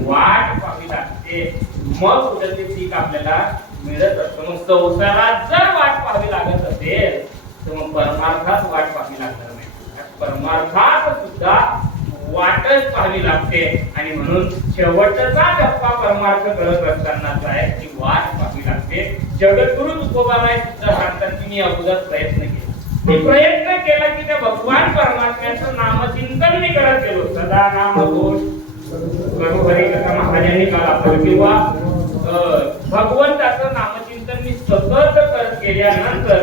वाट पाहावी लागते, मग कुठे ते पीक आपल्याला मिळत असतं. मग संसारात जर वाट पाहावी लागत असेल तर मग परमार्थात वाट पाहावी लागणार नाही. परमार्थात सुद्धा वाटच पाहावी लागते आणि म्हणून शेवटचा टप्पा परमार्थ करत असतानाचा आहे की वाट पाहावी लागते. जगद्गुरु तुकोबाराय सुद्धा सांगतात की मी अगोदर प्रयत्न केला, मी प्रयत्न केला की त्या भगवान परमात्म्याचं नामचिंतन मी करत गेलो. सदा नामघोष करू हरी कथा महाराजांनी काल आपलं किंवा भगवंताचं नामचिंतन मी सतत करत गेल्यानंतर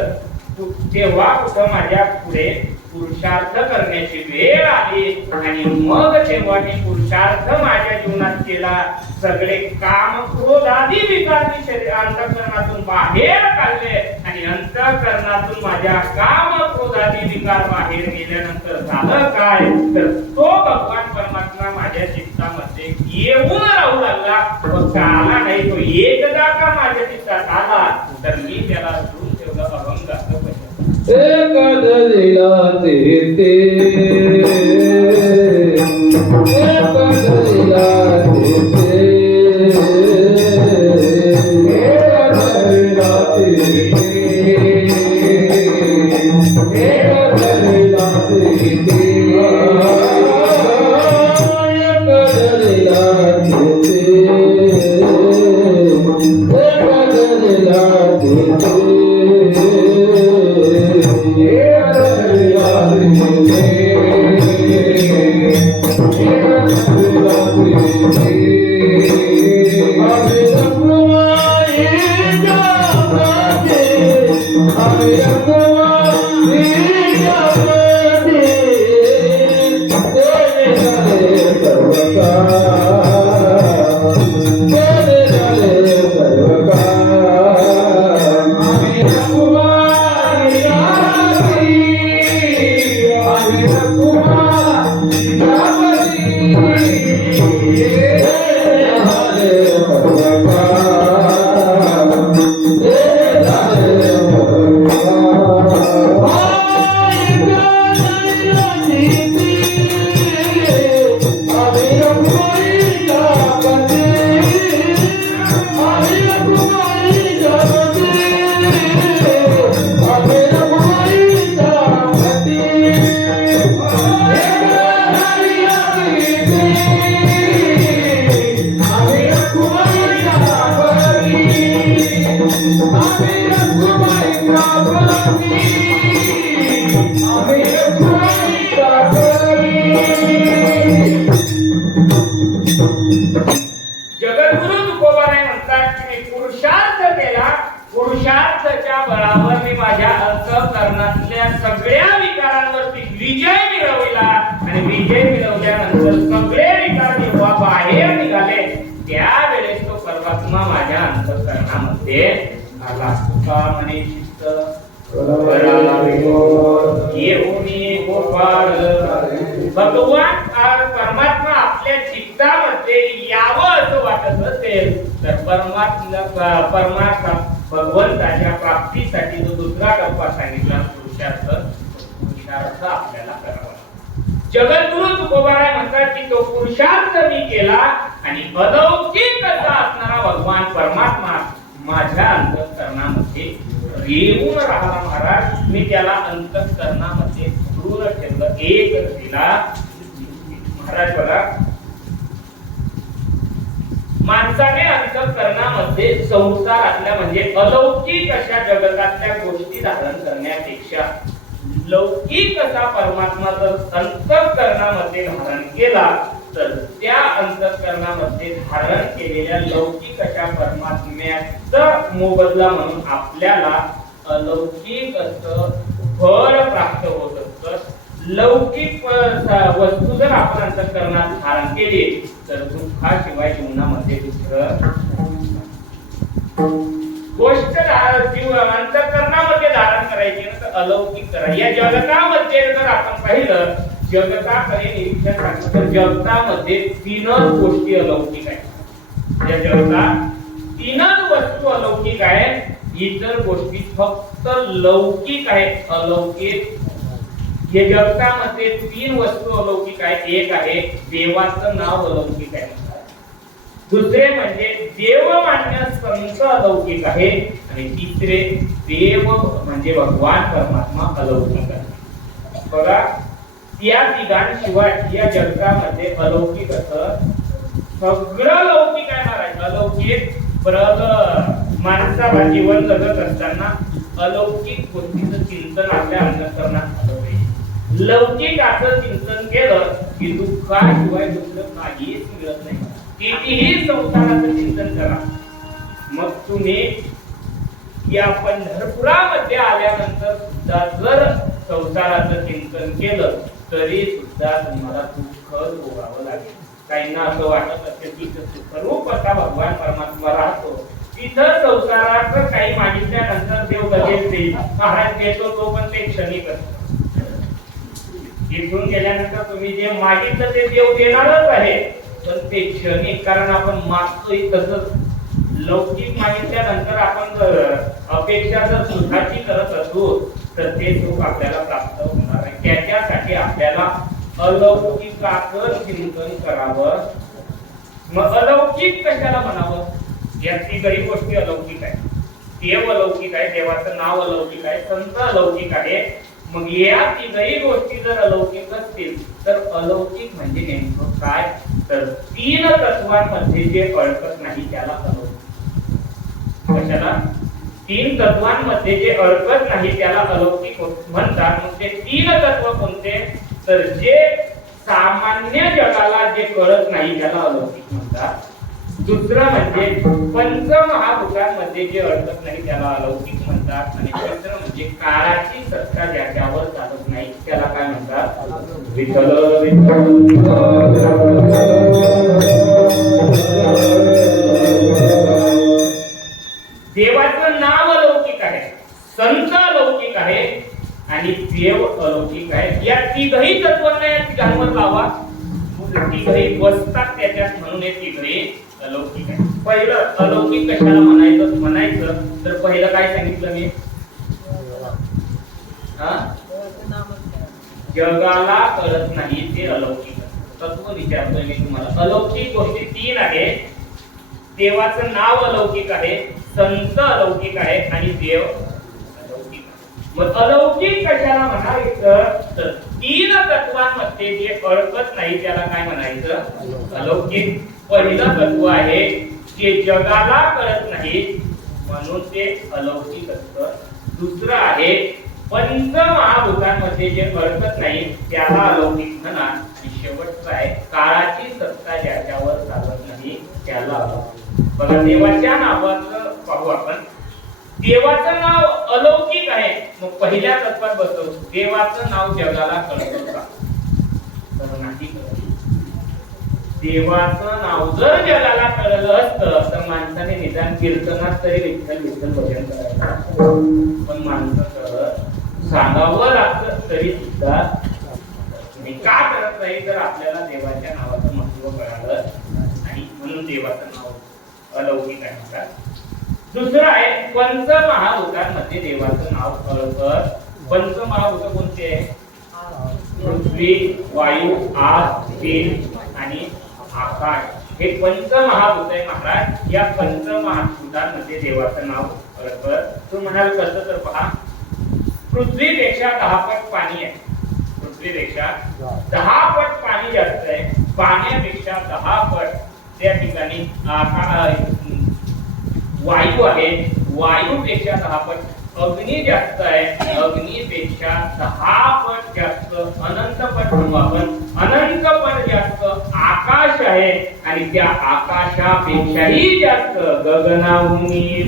तेव्हा कुठं माझ्या पुढे पुरुषार्थ करण्याची वेळ आली आणि मग तेव्हा मी पुरुषार्थ माझ्या जीवनात केला. सगळे काम क्रोध आदी विकार मी अंतःकरणातून बाहेर काढले आणि अंतःकरणातून माझ्या काम क्रोध आदी विकार बाहेर गेल्यानंतर झालं काय तर तो भगवान परमात्मा माझ्या चित्तामध्ये येऊन राहू लागला. फक्त आला नाही, तो एकदा का माझ्या चित्तात आला तर मी त्याला सोडून ठेवलं. अभंगाचं वचन एकदलीला ते एकदलीला ते एकदलीला जगद्गुरु तुकोबाराय म्हणतात की मी पुरुषार्थ केला, पुरुषार्थाच्या बळावर मी माझ्या अंतःकरणातल्या सगळ्या विकारांवरती विजय मिळवला आणि विजय मिळवल्यानंतर सगळे विकार जेव्हा बाहेर निघाले त्यावेळेस तो परमात्मा माझ्या अंतःकरणामध्ये आला. तुका म्हणे चित्त भगवान परमात्मा आपल्या चित्तामध्ये यावं असं वाटत असेल तर परमात्मा भगवंताच्या प्राप्तीसाठी जो दुसरा टप्पा सांगितला पुरुषार्थ आपल्याला करावा. जगद्गुरु तुकोबाराय म्हणतात की तो पुरुषार्थ मी केला आणि अलौकिक असा असणारा भगवान परमात्मा माझ्या अंतःकरणामध्ये येऊन राहिला. महाराज मी त्याला अंतःकरणामध्ये धरून ठेवलं. एक दिला महाराज बघा, माणसाने अंतःकरणामध्ये संसारातल्या म्हणजे अलौकिक अशा जगतातल्या गोष्टी धारण करण्यापेक्षा लौकिक असा परमात्मा जर अंतःकरणामध्ये धारण केला तर त्या अंतःकरणामध्ये धारण केलेल्या लौकिक अशा परमात्म्याचा मोबदला म्हणून आपल्याला अलौकिक असं फळ प्राप्त होत असतं. लौकिक वस्तू जर आपण अंतःकरणात धारण केली तर दुःखाशिवाय जीवनामध्ये दुसरं गोष्ट अंतःकरणामध्ये धारण करायची तर अलौकिक करायची. या जगतामध्ये जर आपण पाहिलं जगताकडे निरीक्षण करायचं तर जगतामध्ये 3 गोष्टी अलौकिक आहेत. या जगात तीनच वस्तू अलौकिक आहेत, इतर गोष्टी फक्त लौकिक आहेत, अलौकिक. या जगतामध्ये तीन वस्तू अलौकिक आहेत. एक आहे देवाचं नाव अलौकिक आहे, दुसरे म्हणजे देव मान्य संत अलौकिक आहे, आणि तिसरे देव म्हणजे भगवान परमात्मा अलौकिक आहे. बघा, या तिघांशिवाय या जगतामध्ये अलौकिक असं सगळं लौकिक आहे महाराज. अलौकिक माणसाला जीवन जगत असताना अलौकिक गोष्टीचं चिंतन आपल्या अंतःकरणात आलं पाहिजे. लौकिकाचं चिंतन केलं की दुःखाशिवाय दुसरं काहीच मिळत नाही. कितीही संसाराचं चिंतन करा, मग तुम्ही या पंढरपुरामध्ये आल्यानंतर सुद्धा जर संसाराचं चिंतन केलं तरी सुद्धा तुम्हाला दुःख भोगावं लागेल. काहींना असं वाटत असेल की सुखरूप असा भगवान परमात्मा राहतो, तिथं संसाराचं काही मागितल्यानंतर देव लगेच देईल. महाराज देतो तो पण ते क्षणिक असतो. इथून गेल्यानंतर तुम्ही जे मागितलं ते देव देणारच आहे, पण ते क्षणिक. कारण आपण मागतोय तसंच लौकिक मागितल्यानंतर आपण अपेक्षा जर सुखाची करत असू तर ते सुख आपल्याला प्राप्त होणार आहे. त्याच्यासाठी आपल्याला अलौकिकाचं चिंतन करावं. मग अलौकिक कशाला म्हणावं? या तिघही गोष्टी अलौकिक आहे. देव अलौकिक आहे, देवाचं नाव अलौकिक आहे, संत अलौकिक आहे. मग या तिघही गोष्टी जर अलौकिक असतील तर अलौकिक म्हणजे नेमकं काय? तर तीन तत्वांमध्ये जे अडकत नाही त्याला अलौकिक. कशाला? तीन तत्वांमध्ये जे अडकत नाही त्याला अलौकिक म्हणतात. मग ते तीन तत्व कोणते? तर जे सामान्य जगाला जे कळत नाही त्याला अलौकिक म्हणतात. दुसरं म्हणजे पंचमहाभूतांमध्ये जे अडकत नाही त्याला अलौकिक म्हणतात. आणि तिसरं म्हणजे काळाची सत्ता ज्याच्यावर चालत नाही त्याला काय म्हणतात? विठ्ठल देवाचं नाव अलौकिक आहे, संत अलौकिक आहे, आणि देव अलौकिक आहे. या तिघही तत्वांना या तिघांवर लावा, तिघही बसतात त्याच्यात, म्हणून हे तिघही अलौकिक आहे. पहिलं अलौकिक कशाला म्हणायचं तर पहिलं काय सांगितलं मी? जगाला कळत नाही ते अलौकिक तत्व विचारतोय मी तुम्हाला. अलौकिक गोष्टी तीन आहे. देवाचं नाव अलौकिक आहे, संत अलौकिक आहे, आणि देव अलौकिक आहे. मग अलौकिक कशाला म्हणायचं तर तीन तत्वांमध्ये जे अडकत नाही त्याला काय म्हणायचं? अलौकिक. पहिलं तत्व आहे जे जगाला कळत नाही म्हणून ते अलौकिक असतं. दुसरं आहे पंचमहाभूतांमध्ये जे अडकत नाही त्याला अलौकिक म्हणा. आणि शेवटचं आहे काळाची सत्ता ज्याच्यावर चालत नाही त्याला अलौकिक. बघा, देवाच्या नावाचं पाहू आपण. देवाचं नाव अलौकिक आहे. मग पहिल्या तत्वात बसतो, देवाचं नाव जगाला कळतं का? तर नाही कळत. देवाचं नाव जर जगाला कळलं असतं तर माणसाने निदान कीर्तनात तरी विठ्ठल विठ्ठल भजन करायचं. पण माणसं सांगावं लागतं तरी सुद्धा का करत नाही? तर आपल्याला देवाच्या नावाचं महत्व कळालं आणि म्हणून देवाचं नाव अलौकिक आहे म्हणतात. दुसरं आहे पंचमहाभूतांमध्ये देवाचं नाव कळतं. पंचमहाभूत कोणते आहे? पृथ्वी, वायू, आग, तेज आणि आकाश. हे पंचमहाभूत आहे महाराज. या पंचमहाभूतांमध्ये देवाचं नाव कळतं. तू म्हणाल कसं? तर पहा, पृथ्वीपेक्षा 10 पट पाणी आहे. पृथ्वीपेक्षा 10 पट पाणी जास्त आहे. पाण्यापेक्षा 10 पट त्या ठिकाणी वायू आहे. वायूपेक्षा 10 पट अग्नी जास्त आहे. अग्नीपेक्षा 10 पट जास्त, अनंत पट म्हणू आपण, अनंत पट जास्त आकाश आहे. आणि त्या आकाशापेक्षाही जास्त गगनाभूमी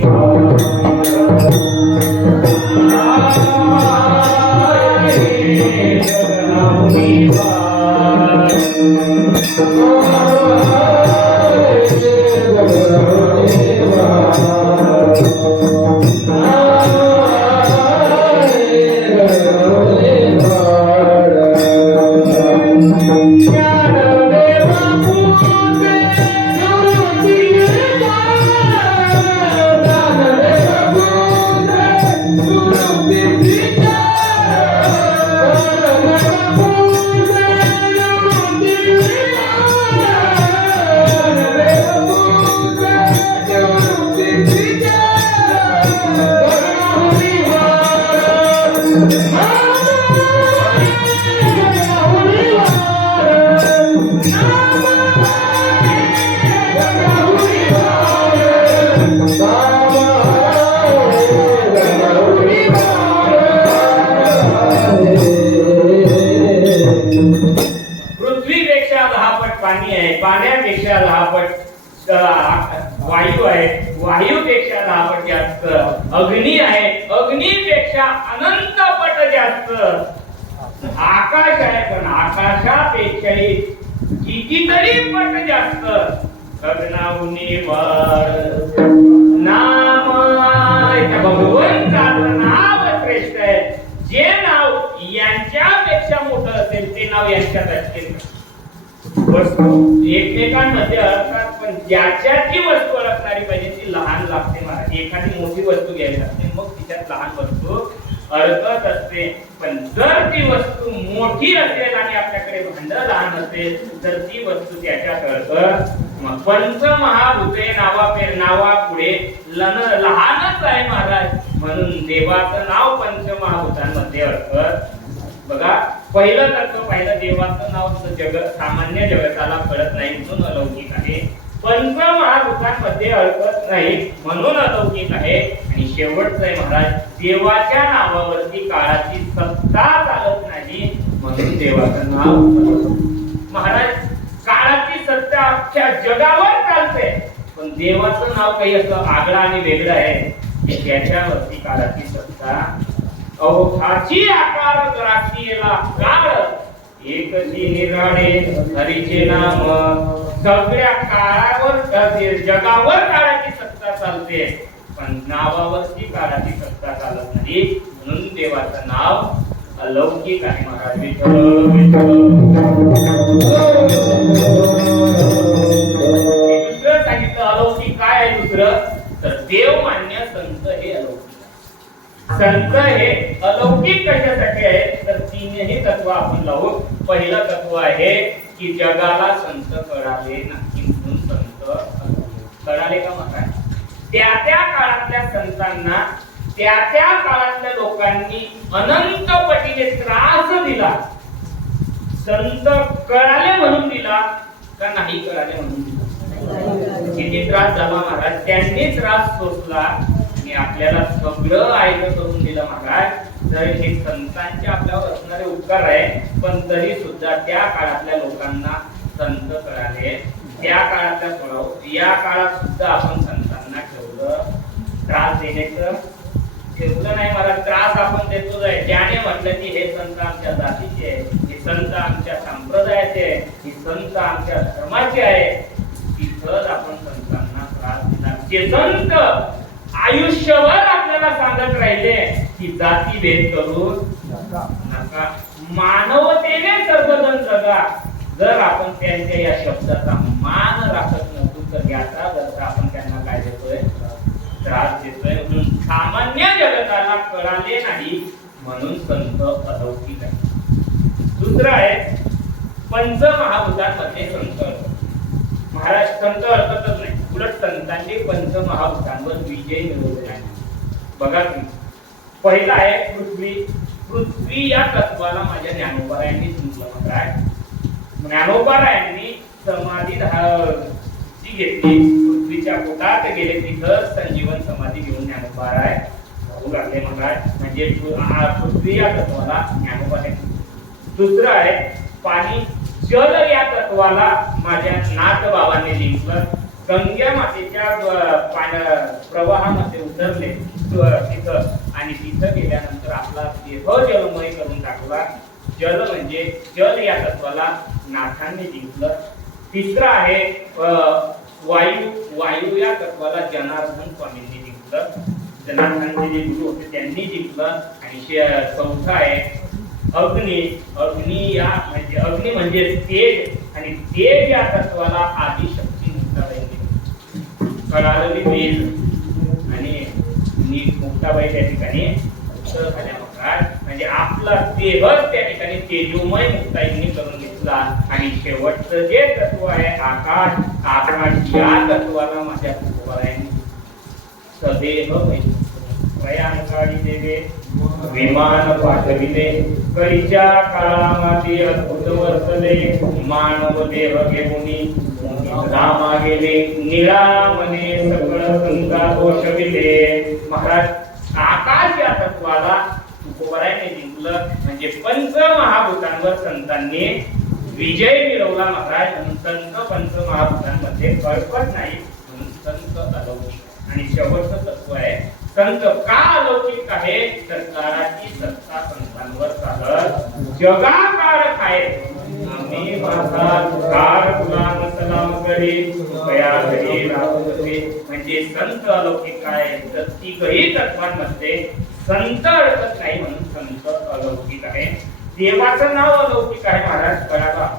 महापट जास्त, अग्नी आहे अग्नीपेक्षा अनंत पट जास्त, आकाश आहे पण आकाशापेक्षाही कितीतरी पट जास्त, गगनाहुनी वर नाम त्या भगवंताचं नाव श्रेष्ठ आहे. जे नाव यांच्यापेक्षा मोठं असेल ते नाव यांच्यात असते. वस्तू एकमेकांमध्ये असतात पण ज्याच्याची वस्तू असणारी पाहिजे ती लहान लागते. महाराज एखादी मोठी वस्तू घ्यायची असते मग तिच्यात लहान वस्तू अडकत असते. पण जर ती वस्तू मोठी असेल आणि आपल्याकडे भांड लहान असेल तर ती वस्तू त्याच्यात अडकत. मग पंचमहाभूते नावापुढे लहानच आहे महाराज, म्हणून देवाचं नाव पंचमहाभूतांमध्ये अडकत. बघा पहिलं तत्व पाहिलं, देवाचं नाव सामान्य जगताला कळत नाही म्हणून अलौकिक आहे. पंचमहाभूतांमध्ये अडकत नाही म्हणून अलौकिक आहे. आणि शेवटचं आहे महाराज, देवाच्या नावावरती काळाची सत्ता चालत नाही म्हणून देवाचं नाव. महाराज काळाची सत्ता अख्ख्या जगावर चालते पण देवाचं नाव काही असं आगळं आणि वेगळं आहे की त्याच्यावरती काळाची सत्ता. अवघाची आकार ग्रासीला काळ एकची निराळे हरीचे नाम. सगळ्या काळावर जगावर काळाची सत्ता चालते पण नावावरती काळाची सत्ता चालत नाही म्हणून देवाचं नाव अलौकिक आहे. महाराज दुसरं सांगितलं अलौकिक काय आहे दुसरं तर देवमान्य संत हे अलौकिक. संत हे अलौकिक कशासाठी आहे तर तीनही तत्व आपण लावू. पहिलं तत्व आहे की जगाला संत कळाले नाही म्हणून संत कळाले का महाराज. त्या त्या काळातल्या संतांना त्या त्या काळातल्या लोकांनी अनंत पटीने त्रास दिला. संत कळाले म्हणून दिला का नाही कळाले म्हणून दिला. किती त्रास झाला महाराज, त्यांनी त्रास सोसला आणि आपल्याला सगळं ऐकत करून दिलं महाराज. तर हे संतांचे आपल्यावर असणारे उपकार आहे पण तरी सुद्धा त्या काळातल्या लोकांना संत कळाले. त्या काळातल्या या काळात सुद्धा आपण संतांना ठेवलं. त्रास देण्याचं ठेवलं नाही मला, त्रास आपण देतोच आहे. त्याने म्हटलं की हे संत आमच्या जातीचे आहे, हे संत आमच्या संप्रदायाचे आहे, हे संत आमच्या धर्माचे आहे. तिथंच आपण संतांना त्रास दिला. जे संत आयुष्यभर आपल्याला सांगत राहिले की जाती भेद करू नका, मानवतेने सर्वजण जगा. जर आपण त्यांच्या या शब्दाचा मान राखत नसू तर याचा अर्थ आपण त्यांना काय देतोय त्रास देतोय. म्हणून सामान्य जगताला कळाले नाही म्हणून संत अलौकिक आहे. दुसरं आहे पंचमहाभूतांमध्ये संत. महाराज संत अडकतच नाही, उलट संतांनी पंचमहाभूतांवर विजय मिळवले आहे. बघा तुम्ही पहिला आहे पृथ्वी. पृथ्वी या तत्वाला माझ्या ज्ञानोबारायांनी जिंकलं. काय ज्ञानोबारायांनी समाधी घेतली, पृथ्वीच्या पोटात गेले, तिथं संजीवन समाधी घेऊन ज्ञानोबाराय होऊ लागले महाराज. म्हणजे पृथ्वी या तत्वाला ज्ञानोबा आहे. दुसरं आहे पाणी. जल या तत्वाला माझ्या नाथ बाबांनी जिंकलं. गंगा मातेच्या प्रवाहामध्ये उतरले तिथं आणि तिथं गेल्यानंतर आपला देह जलमय करून टाकला. जल म्हणजे जल या तत्वाला नाथांनी जिंकलं. तिसरं आहे वायू. वायू या तत्वाला जनार्दन स्वामींनी जिंकलं. जनार्दनचे जे गुरु होते त्यांनी जिंकलं. आणि चौथा आहे अग्नी. अग्नी म्हणजे तेज आणि तेज या तत्वाला आदिशक्ती मुक्ताबाई कळालेली वीज आणि मुक्ताबाई त्या ठिकाणी उत्तर झाल्या. म्हणजे आपला देहच त्या ठिकाणी तेजोमय मुक्ताईंनी करून घेतला. आणि शेवटचं जे तत्व आहे आकाश. आकाश या तत्वाला माझ्या तुकोबारायांनी सदेह प्रयाणकाळी देवे विमान पाठविले. कळीच्या काळामध्ये अद्भुत वर्तले. मानव देह घेऊनी रामा गेले. निळामने सकळ गंगा दोषविले. महाराज आकाश या तत्वाला तुकोबारायांनी जिंकलं. म्हणजे पंचमहाभूतांवर संतांनी विजय मिळवला महाराज. म्हणून संत पंचमहाभूतांमध्ये कळपत नाही म्हणून संत अलौकिक. आणि शेवटचं तत्व आहे संत का अलौकिक आहे तर काळाची सत्ता संतांवर चालत जगाकारक आहे. आम्ही माझा कार गुलाम सलाम करी कया घरी राहते. म्हणजे संत अलौकिक आहे तर तिघही तत्वांमध्ये संत अडकत नाही म्हणून संत अलौकिक आहे. देवाचं नाव अलौकिक आहे महाराज कळाला.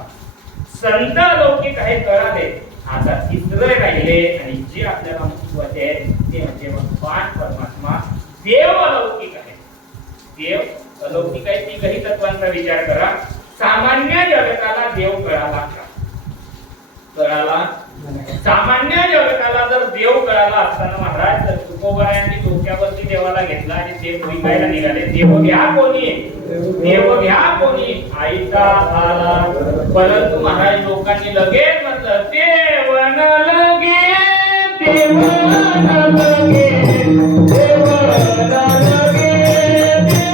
संत अलौकिक आहे कळाले. आता तिसरे राहिले आणि जे आपल्याला महत्वाचे आहे ते म्हणजे भगवान परमात्मा देव अलौकिक आहे. देव अलौकिक आहे तिघही तत्वांचा विचार करा. सामान्य जगताला देव कळाला का? कळाला. सामान्य जगताला जर देव कळाला असताना महाराज तुकोबारायांनी डोक्यावरती देवाला घेतला आणि देव विकायला निघाले. देव घ्या कोणी? देव घ्या कोणी? आईचा आला. परंतु महाराज लोकांनी लगेच म्हटलं देव न लगे देव न लगे देव न लगे देव न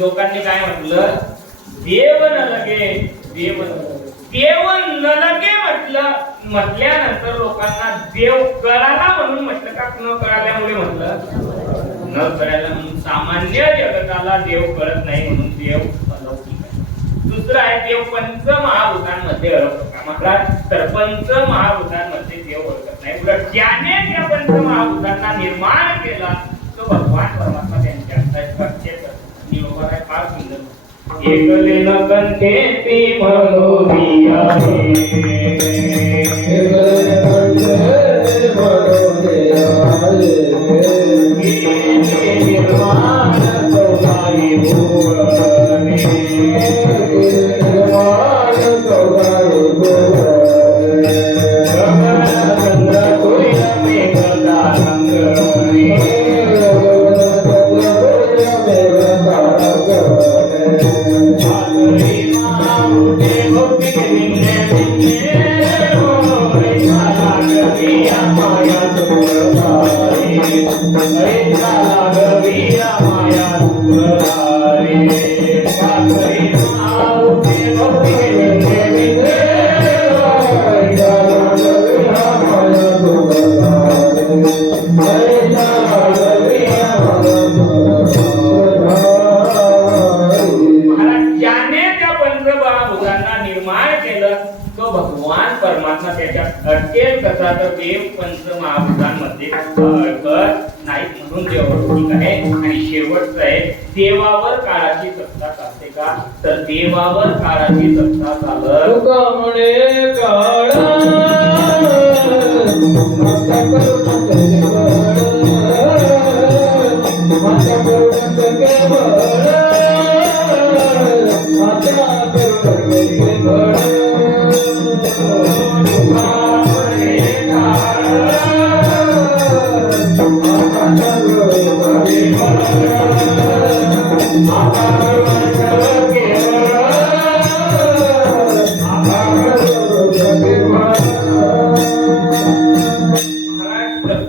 लोकांनी काय म्हटलं देव न लगे देव न लगे म्हटल्यानंतर लोकांना देव कळाला म्हणून म्हटलं का न कळाल्यामुळे म्हटलं न कळायला म्हणून सामान्य जगताला देव कळत नाही म्हणून देव अलौकिक आहे. दुसरं आहे देव पंचमहाभूतांमध्ये ओळखतो का महाराज? तर पंचमहाभूतांमध्ये देव ओळखत नाही. उलट ज्याने त्या पंचमहाभूतांना निर्माण केला तो भगवान परमात्मा त्यांच्या फार सुंदर एकले न कंठे ती मनोरिया भगवान परमात्मा त्याच्यात अटकेल कसा तर देव पंचमहाभूतांमध्ये अडकत नाही म्हणून देव अलौकिक आहे. आणि शेवटचं आहे देवावर काळाची सत्ता चालते का? तर देवावर काळाची सत्ता चालत तुका म्हणे काळा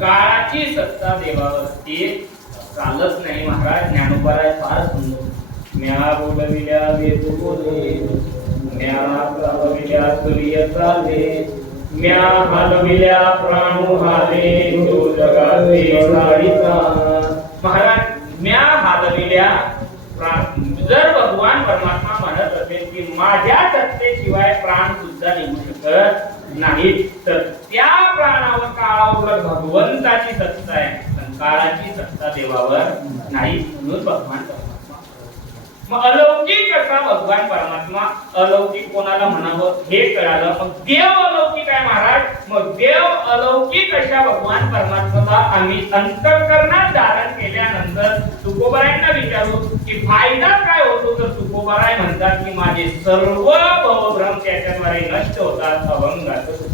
काळाची सत्ता देवावरती चालत नाही महाराज. ज्ञानोबराय फार सुंदर. म्या बोलविल्या वेद बोले म्या चालविल्या सूर्य चाले म्या हलविल्या प्राणू हाले जो जगाते साडीचा. महाराज म्या हलविल्या जर भगवान परमात्मा म्हणत असेल की माझ्या सत्तेशिवाय प्राण सुद्धा निघू शकत नाही, तर त्या प्राणावर काळावर भगवंताची सत्ता आहे, पण काळाची सत्ता देवावर नाही. म्हणून भगवान परमात्मा. मग अलौकिक कसा भगवान परमात्मा, अलौकिक कोणाला म्हणावं हे कळालं. मग देव अलौकिक आहे महाराज. मग देव अलौकिक अशा भगवान परमात्म्याला आम्ही अंतःकरणात धारण केल्यानंतर तुकोबारायांना विचारू की फायदा काय होतो, तर तुकोबाराय म्हणतात की माझे सर्व भवभ्रम त्याच्याद्वारे नष्ट होतात. अभंगात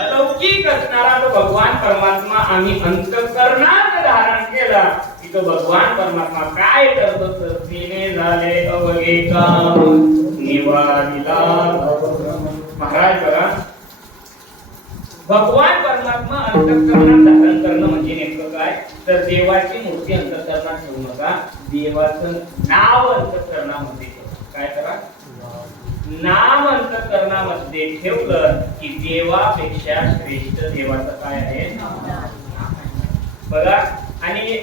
अलौकिक असणारा तो भगवान परमात्मा आम्ही अंतःकरणात धारण केला की तो भगवान परमात्मा काय करतो, तर तिने झाले अवघे काम निवारिला. महाराज बघा, भगवान परमात्मा अंतःकरणात धारण करणं म्हणजे नेमकं काय, तर देवाची मूर्ती अंतःकरणात ठेवू नका, देवाचं नाव अंतःकरणामध्ये ठेवा. काय करा, नाम अंतःकरणामध्ये ठेवलं की देवापेक्षा श्रेष्ठ देवाचं काय आहे, बघा. आणि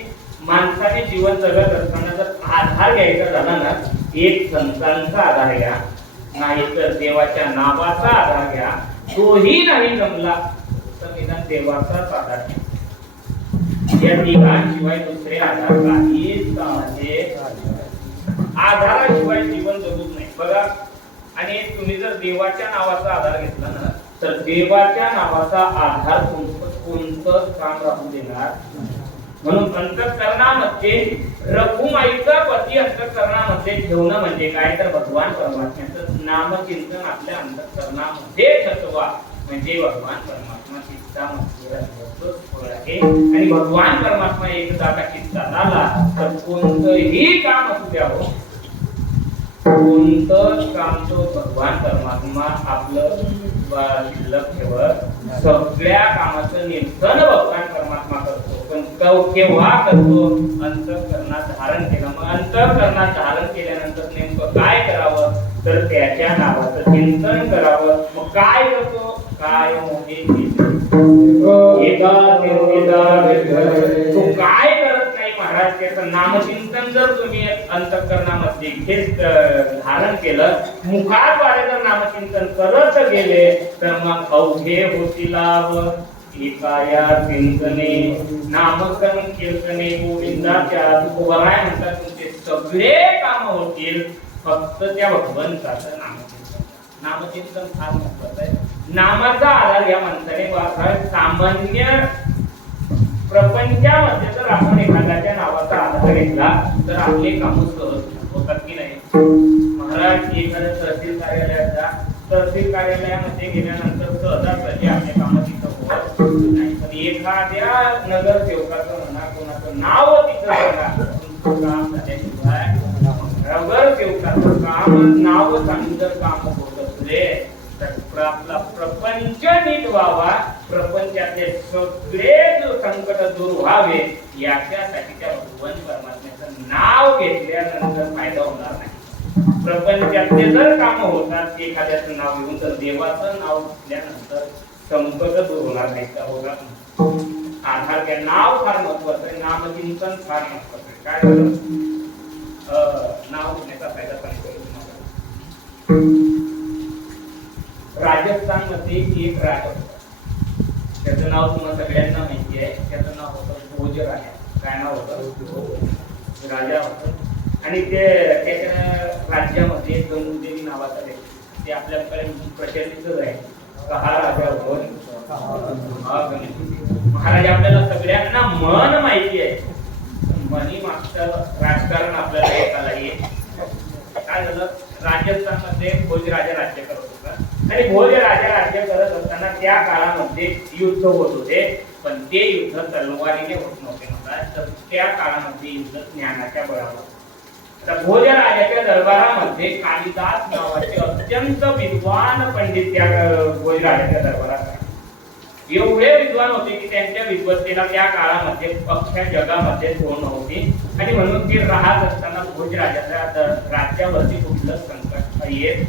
माणसाने जीवन जगत असताना जर आधार घ्यायचा झाला ना, एक संतांचा आधार घ्या, नाही तर देवाच्या नावाचा आधार घ्या. तोही नाही जमला तर निदान देवाचाच आधार घ्या. या तिघांशिवाय दुसरे आधार काहीच आहे. आधाराशिवाय जीवन जगूच नाही, बघा. आणि तुम्ही जर देवाच्या नावाचा आधार घेतला ना, तर देवाच्या नावाचा आधार कोणतं काम राहू देणार. म्हणून अंतःकरणामध्ये रघुमाईचा पती अंतःकरणामध्ये ठेवणं म्हणजे काय, तर भगवान परमात्म्याचं नामचिंतन आपल्या अंतःकरणामध्ये ठसवा, म्हणजे भगवान परमात्मा चित्तामध्ये आहे. आणि भगवान परमात्मा एकदा का चित्तात आला तर कोणतंही काम असू द्यावं, कोणतं काम तो भगवान परमात्मा आपलं शिल्लक ठेवत, सगळ्या कामाचं निरसन भगवान परमात्मा करतो. पण केव्हा करतो, अंतःकरणात धारण केलं. मग अंतःकरणात धारण केल्यानंतर नेमकं काय करावं, तर त्याच्या नावाचं चिंतन करावं. मग काय करतो, काय मोहे तो काय करत नाही महाराज. त्याचं नामचिंतन जर तुम्ही अंतःकरणामध्ये धारण केलं, मुखाद्वारे जर नामचिंतन करत गेले, तर मग अवघे होती लाभ एकाया चिंतने नामकरण कीर्तने गोविंदाच्या. तुकोबाराय म्हणतात तुमचे सगळे काम होतील फक्त त्या भगवंताचं नामचिंतन. नामचिंतन फार महत्वाचं आहे. नामाचा आधार या माणसाने सामान्य प्रपंचामध्ये जर आपण एखाद्याच्या नावाचा आधार घेतला तर आपले काम सहज होतात की नाही. महाराज एखाद्या तहसील कार्यालयात जा, तहसील कार्यालयामध्ये गेल्यानंतर सहजासहजी आपल्या कामं तिथं होत नाही. पण एखाद्या नगरसेवकाचं म्हणा, कोणाचं नाव तिथं बघा, तुमचं काम झाल्याशिवाय नगरसेवकाचं काम नाव सांगून जर काम होत असले तर आपला प्रपंच नीट व्हावा, प्रपंचातले सगळे संकट दूर व्हावे, याच्यासाठी त्या भगवान परमात्म्याचं नाव घेतल्यानंतर फायदा होणार नाही. प्रपंचातले जर काम होतात एखाद्याचं नाव घेऊन, तर देवाचं नाव घेतल्यानंतर संकट दूर होणार नाही. का होणार आधार काय नाव फार महत्वाचं आहे, नामचिंतन फार महत्वाचं आहे. काय झालं नाव घेण्याचा फायदा पण करू तुम्हाला. राजस्थान मध्ये एक राजा होता, त्याचं नाव तुम्हाला सगळ्यांना माहिती आहे. त्याचं नाव होतं भोज राजा. काय नाव होतं? राजा होतं. आणि त्याच्या राज्यामध्ये गंगूदेवी नावाचा व्यक्ती, ते आपल्याकडे प्रचलितच आहे. हा राजा होतो महाराज. आपल्याला सगळ्यांना मन माहिती आहे, मनी मागचं राजकारण आपल्याला एकाला येईल. काय झालं, राजस्थान मध्ये भोज राजा राज्य करत होता. आणि भोज राजा राज्य करत असताना त्या काळामध्ये युद्ध होत होते, पण ते युद्ध तलवारीने होत नव्हते महाराज, तर त्या काळामध्ये युद्ध ज्ञानाच्या बळावर. तर भोज राजाच्या दरबारामध्ये कालिदास नावाचे अत्यंत विद्वान पंडित त्या भोज राजाच्या दरबारात एवढे विद्वान होते की त्यांच्या विद्वत्तेला त्या काळामध्ये अख्ख्या जगामध्ये तोड नव्हती. आणि म्हणून ते राहत असताना भोज राजाच्या राज्यावरती कुठलं संकट येत.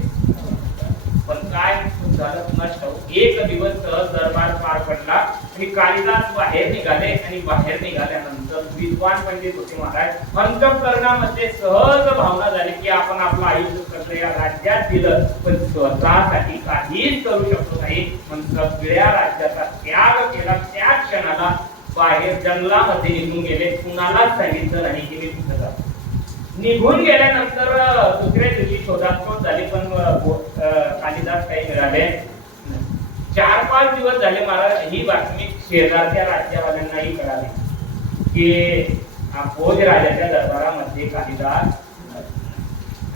पण काय झालं नष्ट. एक दिवस सहज दरबार पार पडला आणि कालिदास बाहेर निघाले. आणि बाहेर निघाल्यानंतर विद्वान पंडित होते महाराज, अंतःकरणामध्ये सहज भावना झाली की आपण आपलं आयुष्य सगळं या राज्यात दिलं, पण स्वतःसाठी काहीच करू शकलो नाही. पण सगळ्या राज्याचा त्याग केला. त्या क्षणाला बाहेर जंगलामध्ये निघून गेले. कुणालाच सांगितलं नाही की मी कुठं जातो. निघून गेल्यानंतर दुसऱ्या दिवशी शोधाशोध झाली, पण कालिदास काही मिळाले. 4-5 दिवस झाले महाराज. ही बातमी शेजारच्या राज्यवाल्यांनाही कळाली की भोज राजाच्या दरबारामध्ये कालिदास.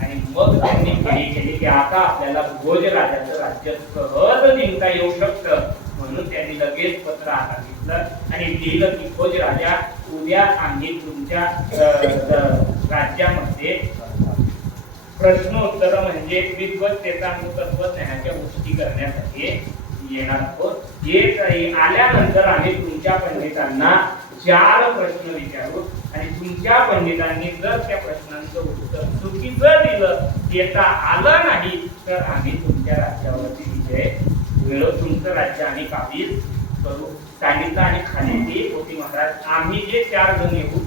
आणि मग त्यांनी घडी केली की आता आपल्याला भोज राजाचं राज्य सहज जिंकता येऊ शकतं. म्हणून त्यांनी लगेच पत्र हातात घेतलं आणि लिहिलं की भोज राजा, उद्या आम्ही तुमच्या राज्यामध्ये प्रश्नोत्तर म्हणजे विद्वत्तेचा आणि तत्वज्ञानाच्या गोष्टी करण्यासाठी येणार आहोत. आल्यानंतर आम्ही तुमच्या पंडितांना 4 प्रश्न विचारू आणि तुमच्या पंडितांनी जर त्या प्रश्नांचं उत्तर चुकीचं दिलं, देता आलं नाही, तर आम्ही तुमच्या राज्यावरती विजय मिळवू, तुमचं राज्य आम्ही काबीज करू सांगितलं. आणि खाली ती होती महाराज, आम्ही जे 4 जण येऊ,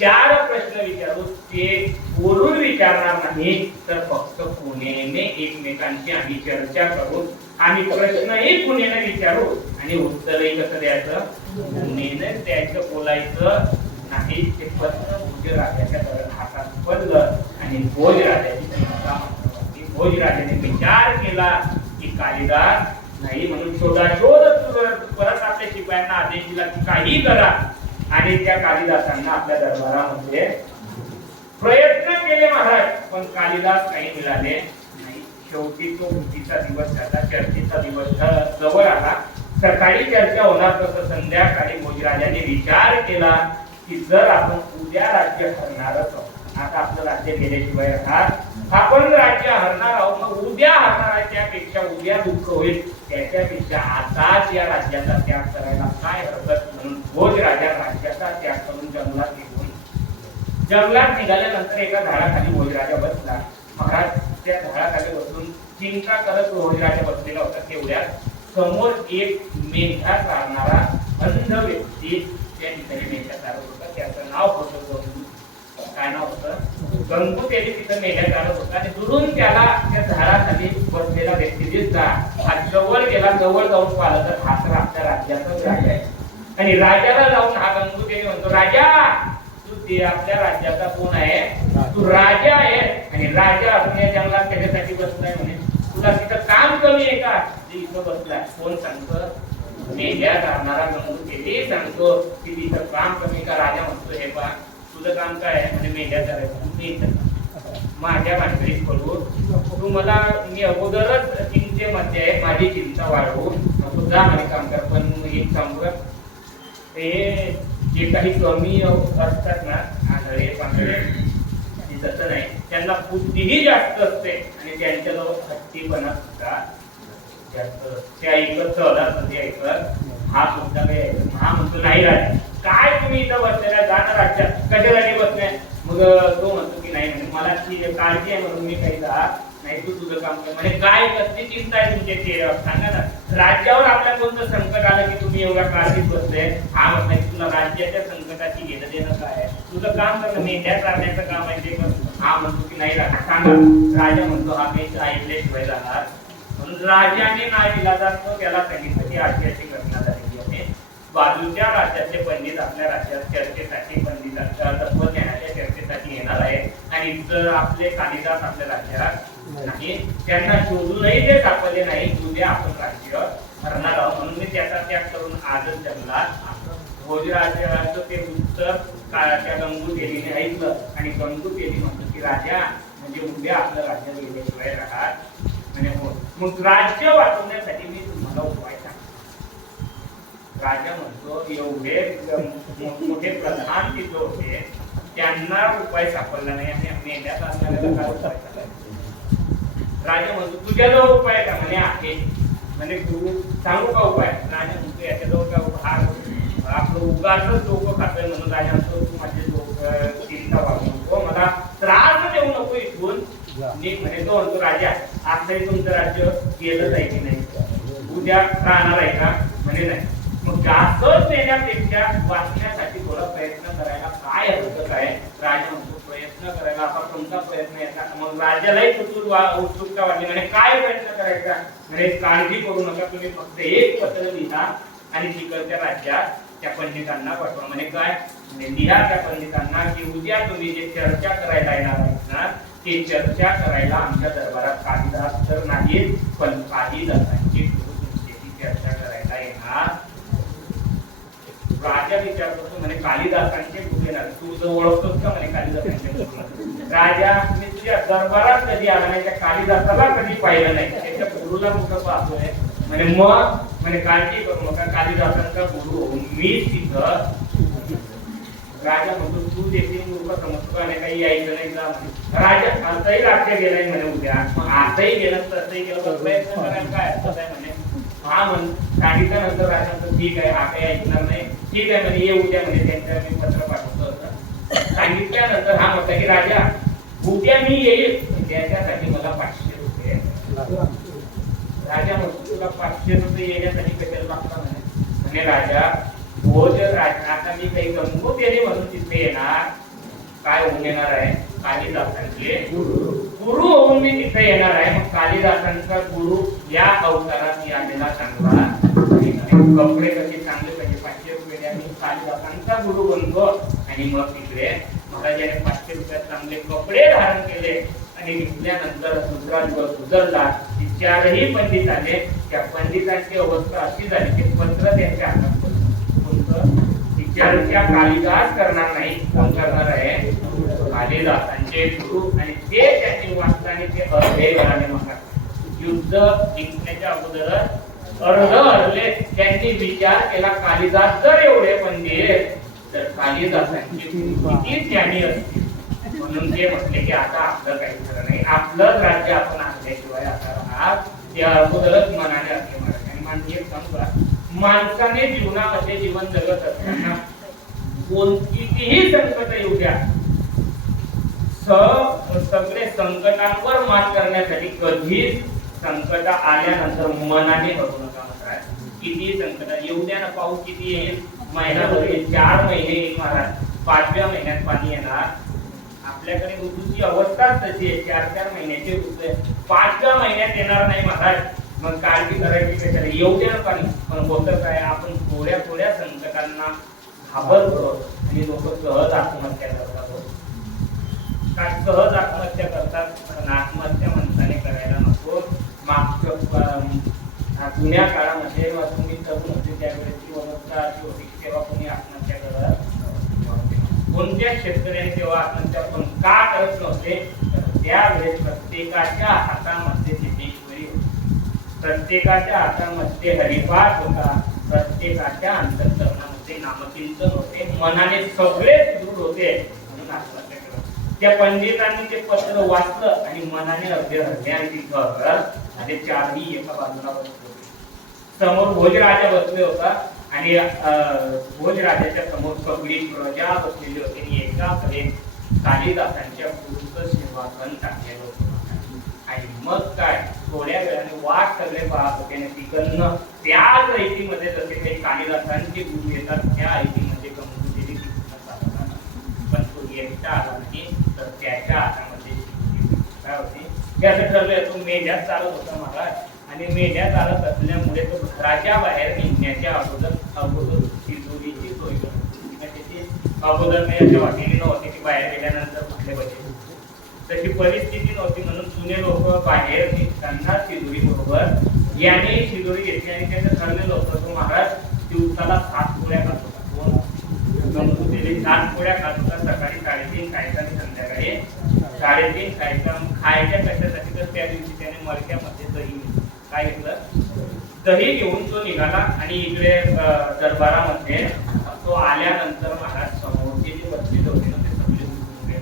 4 प्रश्न विचारू, ते बोलून विचारणार नाही, तर फक्त पुणेने एकमेकांची आम्ही चर्चा करू. आम्ही प्रश्नही पुणेने विचारू आणि उत्तरही कसं द्यायचं, पुणेने द्यायचं, बोलायचं नाही. ते पत्र भोज राजाच्या हातात पडलं आणि भोज राजाची भोज राजाने विचार केला की कालिदास नाही, म्हणून शोधाशोध परत आपल्या शिपायांना आदेश दिला की काही करा. आणि त्या कालिदासांना आपल्या दरबारामध्ये प्रयत्न केले महाराज, पण कालिदास काही मिळाले नाही. शेवटी तो भीतीचा दिवस झाला, चर्चेचा दिवस जवळ आला. सकाळी चर्चा होणार, तसं संध्याकाळी भोजराजाने विचार केला की जर आपण उद्या राज्य हरणारच आहोत, आता आपलं राज्य गेल्याशिवाय राहणार, आपण राज्य हरणार आहोत, मग उद्या हरणार आहे, त्यापेक्षा उद्या दुःख होईल, त्याच्यापेक्षा आताच या राज्याचा त्याग करायला काय हरकत. म्हणून भोज राजा राज्याचा त्याग करून जंगलात निघाल्यानंतर एका झाडाखाली भोजराजा बसला. महाराज त्या झाडाखाली बसून चिंता करत भोजराजा बसलेला होता. तेवढ्यात समोर एक मेंढा चालणारा अंध व्यक्ती त्या ठिकाणी मेंढ्या चालत होता. त्याचं नाव होतं गंगू. काय नाव होतं? गंगू. त्याने तिथं मेंढ्या चालत होता आणि दुरून त्याला त्या झाडाखाली बसलेला व्यक्ती दिसला. हा जवळ गेला, जवळ जाऊन पाहिलं तर हा तर आपल्या राज्याचाच राजा आहे. आणि राजाला जाऊन हा गंगू त्याने म्हणतो, राजा तू ते आपल्या राज्याचा कोण आहे? तू राजा आहे आणि राजा असून या जंगलात त्याच्यासाठी बसलाय म्हणे. तुला तिथं काम कमी आहे का? इथं बसलाय. कोण सांगतो? मेंढ्या चालणारा गंगू ते सांगतो की तिथं काम कमी का? राजा म्हणतो, हे पहा तुझं काम काय आहे? म्हणजे मेंढ्या चालायचं. माझ्या भानगडीत पडू. तू मला मी अगोदरच चिंतेमध्ये आहे, माझी चिंता वाढवू नको. जा म्हणे काम कर. पण एक काम कर, ते जे काही कमी असतात ना आंधळे पांढळे तसं नाही, त्यांना बुद्धीही जास्त असते आणि त्यांच्याजवळ हट्टीपणा सुद्धा जास्त. ते ऐकत चला ते ऐकत हा सुद्धा काही ऐकत. हा म्हणतो नाही राजा, काय तुम्ही इथं बसलेला, जाणार राज्यात कशासाठी बसलाय? मग तो म्हणतो की नाही म्हणजे मला काळजी आहे म्हणून मी काही जात नाही, तू तुझं काम कर. म्हणजे काय कसली चिंता आहे तुमच्या चेहऱ्यावर सांगा ना. राज्यावर आपल्या कोणतं संकट आलं की तुम्ही एवढा काळजीत बसले? हा म्हणत नाही तुला राज्याच्या संकटाची घेणं देणं काय आहे? तुझं काम करणं, मेंढ्या चालण्याचं काम आहे ते कर. हा म्हणतो की नाही राजा सांगा. राजा म्हणतो हा काही ऐकल्याशिवाय जाणार. म्हणून राजाने नाईलाजाने त्याला सांगितलं की अशी घटना झालेली आहे. बाजूच्या राज्यातले पंडित आपल्या राज्यात चर्चेसाठी, पंडितांच्या तत्वज्ञानाच्या चर्चेसाठी येणार आहे आणि जर आपले कालिदास आपल्या राज्यात नाही, त्यांना शोधूनही ते सापडले नाही, उद्या आपण राज्य हरणार आहोत. म्हणून मी त्याचा त्याग करून आजच जन्मला. भोजराजाचं ते उत्तर त्या गंगूदेवीने ऐकलं आणि गंगूदेवी म्हणतो की राजा म्हणजे उद्या आपलं राज्य गेल्याशिवाय राहत म्हणजे हो. मग राज्य वाचवण्यासाठी मी तुम्हाला उपाय सांगतो. राजा म्हणतो एवढे मोठे प्रधान तिथे होते, त्यांना उपाय सापडला नाही आणि मेंढ्या चालणाऱ्याला काय उपाय झाला? राजा म्हणतो तुझ्याजवळ उपाय का? म्हणे आहे. म्हणजे तू सांगू का उपाय? राजा म्हणतो याच्याजवळ का उपाय? आपलं उगाच डोकं खातोय म्हणून राजा म्हणतो तू माझे चिंता वाढवू नको, मला त्रास देऊ नको इथून नीट. म्हणे तो म्हणतो राजा आजही तुमचं राज्य गेलं आहे की नाही? उद्या राहणार आहे का? म्हणे नाही. मग जास्त देण्यापेक्षा वाचण्यासाठी थोडा प्रयत्न करायला काय हरकत आहे? राजा म्हणतो प्रयत्न करायला आता कोणता प्रयत्न याचा? मग राजालाही उत्सुकता वाटली. म्हणजे काय प्रयत्न करायचा? म्हणजे काळजी करू नका, तुम्ही फक्त एक पत्र लिहा आणि तिकडच्या राज्यात त्या पंडितांना पाठवा. म्हणजे काय? म्हणजे लिहा त्या पंडितांना की उद्या तुम्ही जे चर्चा करायला येणार आहेत ना, ते चर्चा करायला आमच्या दरबारात कालिदास तर नाही पण कालिदासांची तुमच्याशी चर्चा करायला येणार. राजा विचारतो म्हणे कालिदासांचे गुरु येणार, तू जर ओळखतोस का? म्हणे कालिदासांचे गुरु. राजा मी तुझ्या दरबारात कधी आला नाही, त्या कालिदासाला कधी पाहिलं नाही, त्याच्या गुरुला कुठं पाहतोय? म्हणे मग म्हणे काळजी करू नका, कालिदासांचा गुरु होऊन मी तिथं. राजा म्हणतो तू देखील मूर्ख समजतो आणि काही यायचं नाही का? राजा आताही राज्य गेलाय म्हणे उद्या, मग आताही गेलं तसंही गेलं तर प्रयत्न करायला काय असं आहे? म्हणे हा म्हण. सांगितल्यानंतर राजा म्हणतो ठीक आहे, हा काही ऐकणार नाही. ठीक आहे म्हणे ये उद्या म्हणे त्यांच्या मी पत्र पाठवतो असं सांगितल्यानंतर हा म्हणता की राजा उद्या मी येईल, त्याच्यासाठी मला 500 रुपये. राजा म्हणतो तुला 500 रुपये येण्यासाठी कशाला लागतात? म्हणे राजा भोज आता मी काही गंगूदेवी म्हणून तिथे येणार, काय होऊन येणार आहे? कालिदासांचे गुरु होऊन मी तिथे येणार आहे. मग कालिदासांचा गुरु या अवतारात आलेला चांगला कपडे कसे चांगले पाहिजे, 500 रुपये द्या, मी कालिदासांचा गुरु बनतो. आणि मग तिकडे महाराजाने 500 रुपयात चांगले कपडे धारण केले आणि निघल्यानंतर दुसरा दिवस गुजरला. 4ही पंडित आले. त्या पंडितांची अवस्था अशी झाली की पत्र त्यांच्या हातात चर्चा कालिदास करणार नाही, कोण करणार आहे? कालिदासांचे गुरु. आणि ते त्यांनी वाचताना ते अर्धे घराने म्हणतात. युद्ध जिंकण्याच्या अगोदर अर्ध हरले. त्यांनी विचार केला कालिदास जर एवढे पंडित तर कालिदासांची किती ज्ञानी असतील. म्हणून ते म्हटले की आता आपलं काही खरं नाही, आपलं राज्य आपण आणल्याशिवाय आता राहणार. ते अगोदरच मनाने असले महाराज. आणि एक सांगू, माणसाने जीवनामध्ये जीवन जगत असताना कोणतीही संकट येऊ द्या, सगळे संकटांवर मात करण्यासाठी कधीच संकट आल्यानंतर मनाने करू नका. महाराज किती संकट येऊ द्या ना, पाऊस किती येईल, महिनाभर येईल, 4 महिने येईल महाराज, 5व्या महिन्यात पाणी येणार. आपल्याकडे ऋतूची अवस्था तशी आहे, 4-4 महिन्याची ऋतू आहे, 5व्या महिन्यात येणार नाही महाराज. मग काळजी करायची कशाला? येऊ द्या ना पाणी. पण होतं काय, आपण थोड्या थोड्या संकटांना घाबरतो आणि लोक सहज आत्महत्या करतात. काय सहज आत्महत्या करतात? कारण आत्महत्या माणसाने करायला नको. मागच्या जुन्या काळामध्ये तुम्ही तरुण होते त्यावेळेची अवस्था अशी होती की तेव्हा कोणी आत्महत्या करत, कोणत्या शेतकऱ्याने तेव्हा आत्महत्या पण का करत नव्हते? त्यावेळेस प्रत्येकाच्या हातामध्ये सिद्धेश्वरी होती, प्रत्येकाच्या हातामध्ये हरिपाठ होता, प्रत्येकाच्या अंतःकरणामध्ये नामचिंतन होते, मनाने सगळे सुदृढ होते. म्हणून आत्महत्या केलं. त्या पंडितांनी ते पत्र वाचलं आणि मनाने अगदी हृदयाने तिथं आणि चारही एका बाजूला बसले होते. समोर भोजराजा बसले होता आणि भोजराजाच्या समोर सगळी प्रजा बसलेली होती आणि एकाकडे कालिदासांच्या गुरुचं सेवाकन टाकलेलं होतं. आणि मग काय थोड्या वेळाने वाट सगळे पाहत होते आणि तिकडनं त्याच ऐतीमध्ये जसे काही कालिदासांचे गुरु येतात त्या ऐतीमध्ये गंगूदेवी पण तो एकटा आला नाही, तर त्याच्या हातामध्ये काय होती त्याचं ठरलं. तो मेढ्यात चालत होता महाराज आणि मेढ्यात चालत असल्यामुळे तो घराच्या बाहेर निघण्याच्या अगोदर तिजोरीची सोय करतो. त्याची अगोदर मी अशा वाटेली नव्हती की बाहेर गेल्यानंतर कुठले पाहिजे तशी परिस्थिती नव्हती. म्हणून जुने लोक बाहेर निघताना तिजोरी बरोबर याने तिजोरी घेतली आणि त्याचं ठरलेलं होतं तो महाराज दिवसाला 7 पोळ्या खात होता. कोण गंगूदेवी 7 पोळ्या खात होता. सकाळी 3:30 खायचा आणि संध्याकाळी 3:30 खायचा. खायच्या कशासाठी तर त्या दिवशी त्याने मडक्यामध्ये दही काय घेतलं दही घेऊन तो निघाला आणि इकडे दरबारामध्ये तो आल्यानंतर महाराज समोरचे जे बसलेले होते ना ते सगळे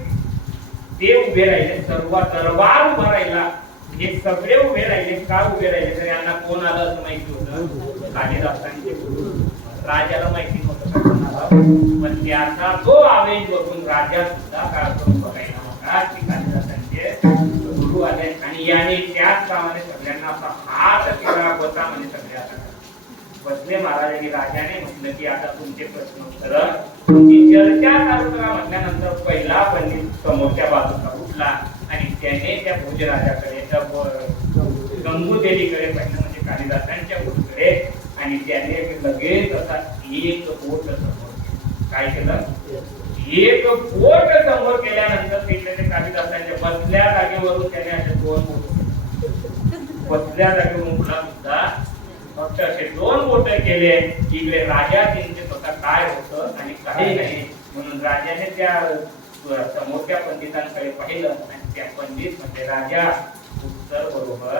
ते उभे राहिले. सर्व दरबार उभा राहिला. हे सगळे उभे राहिले. का उभे राहिले तर यांना कोण आलं असं माहिती होतं, कालिदासांचे गुरु. राजाला माहिती नव्हतं कोणाला, पण त्याचा तो आवेश बघून राजा सुद्धा काळ करून बघायला होता की कालिदासांचे गुरु आले. आणि याने त्याच कामाने सगळ्यांना असा हात केला होता म्हणजे सगळे आता बसले महाराज. आणि राजाने म्हटलं की आता तुमचे प्रश्न उत्तर तुमची चर्चा चालू करा. म्हटल्यानंतर पहिला पंडित समोरच्या बाजूला उठला आणि त्याने त्या भोजराजाकडे त्या गंगूदेवीकडे पाहिलं म्हणजे कालिदासांच्या गुरुकडे आणि त्याने लगेच असा एक बोट समोर केलं. काय केलं एक बोट समोर केल्यानंतर तिकडे ते कालिदासांच्या बसल्या जागेवरून त्याने असे 2 बोट बसल्या जागेवरून पुन्हा सुद्धा फक्त असे 2 बोट केले. इकडे राजा त्यांचे स्वतः काय होतं आणि काही नाही. म्हणून राजाने त्या समोरच्या पंडितांकडे पाहिलं आणि त्या पंडित म्हणजे राजा उत्तर बरोबर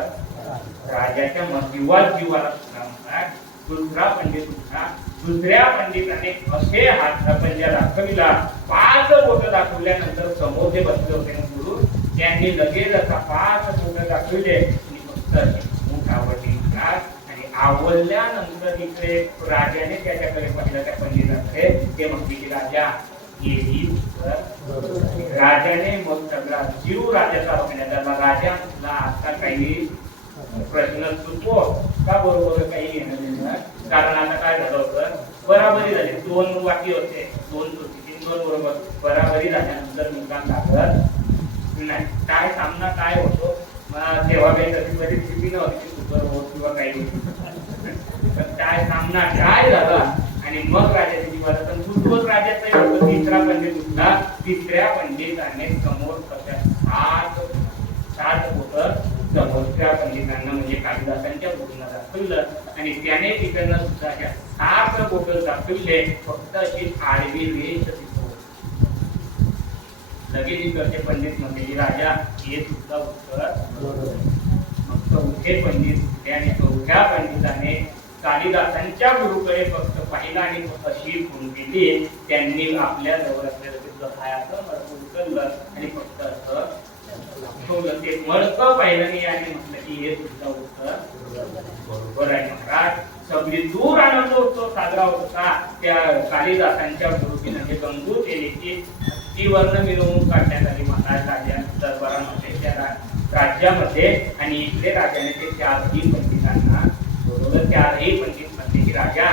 राजाच्या जीवाला सुद्धा म्हणतात. दुसरा पंडित उठला. दुसऱ्या पंडिताने असे हात पंजा दाखविला. 5 बोट दाखवल्यानंतर समोर जे बसले होते ना गुरु त्यांनी लगेच असा 5 बोट दाखवले आणि फक्त मुखावरती आणि आवडल्यानंतर इकडे राजाने त्याच्याकडे पाहिलं त्या पंडिताकडे. ते म्हटले की राजा हेही राजाने मग सगळा जीव राजाचा बघण्यात आला. राजा म्हटला आता काही प्रश्न सुचवो का बरोबर काही घेणं देणार. कारण आता काय झालं होतं बराबरी झाली. 2 वाटी होते 2 चुकीची 2 बरोबर बराबरी झाल्यानंतर निकाल लागत नाही. काय सामना काय होतो तेव्हा काही तशी परिस्थिती नव्हती होत किंवा काही पण काय सामना काय झाला आणि मग राजाची जीवाला पण दुसरोज राजाचा होतं. तिसरा पंडित उठला. तिसऱ्या पंडिताने समोर 7 बोट समोरच्या पंडितांना म्हणजे कालिदासांच्या बोटीला दाखवलं आणि त्याने तिकडनं सुद्धा 7 बोट दाखवले. फक्त अशी आडवी रेष लगेच इकडचे पंडित म्हणते राजा हे सुद्धा उत्तर मग चौथे पंडित उठले आणि चौथ्या पंडिताने कालिदासांच्या गुरुकडे फक्त पाहिला आणि अशी खूण केली. त्यांनी आपल्या जवळ असलेलं उचललं आणि फक्त असं ते मडकं पाहिलं नाही आणि म्हटलं की हे सुद्धा उत्तर बरोबर आहे. महाराज सगळी दूर आनंद उत्सव साजरा होता त्या कालिदासांच्या गुरुची म्हणजे गंगूदेवीची ती वर्ण मिरवणूक काढण्यात आली महाराज राजा दरबारामध्ये त्या राज्यामध्ये. आणि इथले राजाने ते 4ही पंडितांना बरोबर 4ही पंडित म्हणते की राजा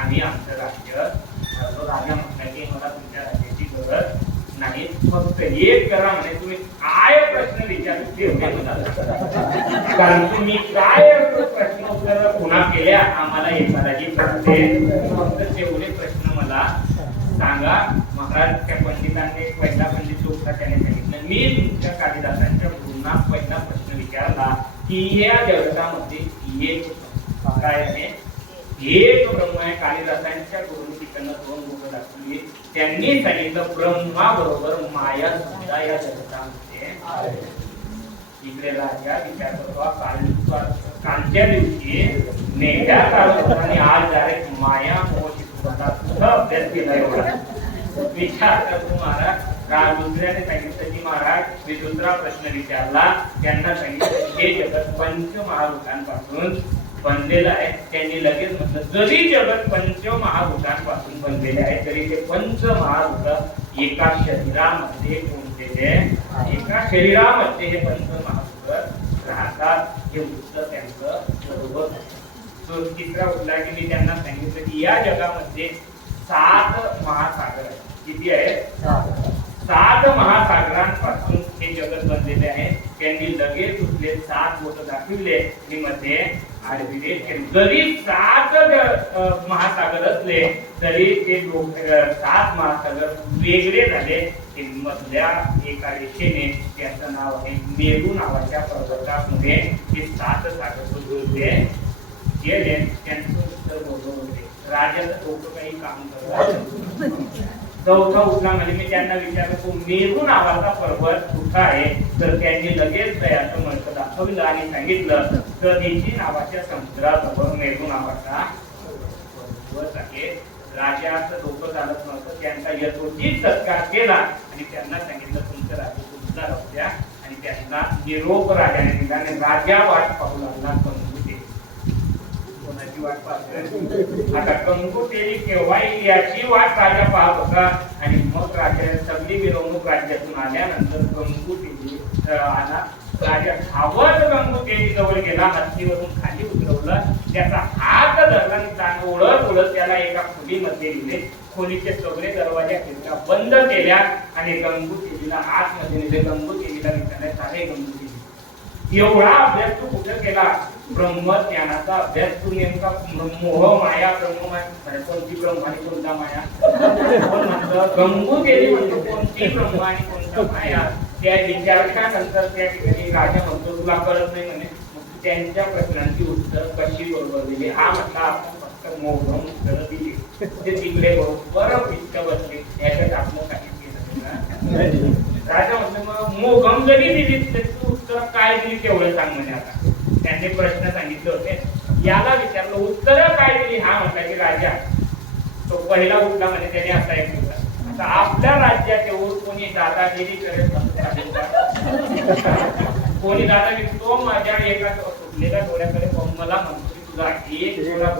आम्ही आमचं राज्य राजा म्हटलं की मला तुमच्या राज्याची गरज नाही. फक्त एक करा म्हणे तुम्ही काय प्रश्न विचारू ते मला कारण तुम्ही काय प्रश्न उत्तर पुन्हा केल्या आम्हाला एखादाची फक्त तेवढे प्रश्न मला सांगा. महाराज त्या पंडितांनी पहिला पंडित उत्तर त्याने सांगितलं मी तुमच्या कालिदासांच्या गुरूंना पहिला प्रश्न विचारला की या जगतामध्ये एक काय आहे एक ब्रह्म आहे. कालिदासांच्या गुरूंनी तिकडनं 2 बोट दाखवली. त्यांनी सांगितलं ब्रह्मा बरोबर माया सुद्धा या जगतामध्ये इकडे राजा विचार करतो कालच्या दिवशी मेंढ्या चालत होता आणि आज डायरेक्ट माया मोह शिकवता सुद्धा अभ्यास केला एवढा विचार करतो महाराज. दुसऱ्याने सांगितलं की महाराज मी दुसरा प्रश्न विचारला. त्यांना सांगितलं हे जगत पंचमहाभूतांपासून बनलेलं आहे. त्यांनी लगेच म्हटलं जरी जगत पंचमहाभूतांपासून बनलेले आहे तरी ते पंचमहाभूत एका शरीरामध्ये कोणते एका शरीरामध्ये हे पंचमहाभूत राहतात. हे उत्तर त्यांचं बरोबर. तो तिसरा उरला की मी त्यांना सांगितलं की या जगामध्ये 7 महासागर आहेत. किती आहेत? 7 महासागरांपासून हे जगत बनलेले आहे. त्यांनी लगेच उठले 7 बोट दाखविले आणि मध्ये आडविले. जरी 7 महासागर असले तरी ते 7 महासागर वेगळे झाले. मधल्या एका रेषेने त्याचं नाव आहे मेरू नावाच्या पर्वतामुळे हे 7 सागर जोडले गेले. त्यांचं उत्तर बरोबर होते. राजाचं डोकं काही काम करत. चौथा उठला म्हणजे मी त्यांना विचारलं मेरू नावाचा पर्वत कुठं आहे. तर त्यांनी लगेच दयाचं मळकं दाखवलं आणि सांगितलं कधीची नावाच्या समुद्राजवळ मेरू नावाचा पर्वत आहे. राजाचं डोकं चालत नव्हतं. त्यांचा यथोचित सत्कार केला आणि त्यांना सांगितलं तुमचं राज्य तुमचा राहू द्या आणि त्यांना निरोप राजाने दिला आणि राजा वाट पाहू लागला कंगुटे. कोणाची वाट पाहतोय आता? कंगुटेली केव्हा येईल याची वाट राजा पाहत होता. आणि मग राजा सगळी मिरवणूक राज्यातून आल्यानंतर कंगुटेली आला. राजा धावत कंगुटेली जवळ गेला. हत्तीवरून खाली उतरवलं. त्याचा हात धरला आणि ओढत ओढत त्याला एका खोलीमध्ये नेले. खोलीचे सगळे दरवाजा खिडक्या बंद केल्या आणि गंगूदेवीला आतमध्ये नेले. गंगूदेवीला विचारले सारे गंगूदेवी एवढा अभ्यास तू कुठे केला? ब्रह्मज्ञानाचा अभ्यास तू नेमका मोह माया ब्रह्ममाया कोणती ब्रह्म आणि कोणता माया? गंगूदेवी म्हणजे कोणती ब्रह्म आणि कोणता माया? त्या विचारल्यानंतर त्या ठिकाणी राजा म्हणतो तुला कळत नाही म्हणे. त्यांच्या प्रश्नांची उत्तर कशी बरोबर दिली? हा म्हटला आपण फक्त मोहम उत्तर दिली. ते तिकडे बरोबर पिष्ट बसले. याच्यात आपण काही केलं नाही. राजा म्हटलं मग मोहम जरी दिली तरी तू उत्तर काय दिली तेवढं सांग म्हणे. आता त्यांनी प्रश्न सांगितले होते. याला विचारलं उत्तर काय दिली? हा म्हटला की राजा तो पहिला उठला म्हणजे त्याने असा एक होता. आता आपल्या राज्यात येऊन कोणी दादागिरी करेल कोणी दादागिरी तो माझ्या एका सुटलेल्या डोळ्याकडे मला म्हणतो की तुझा एक डोळा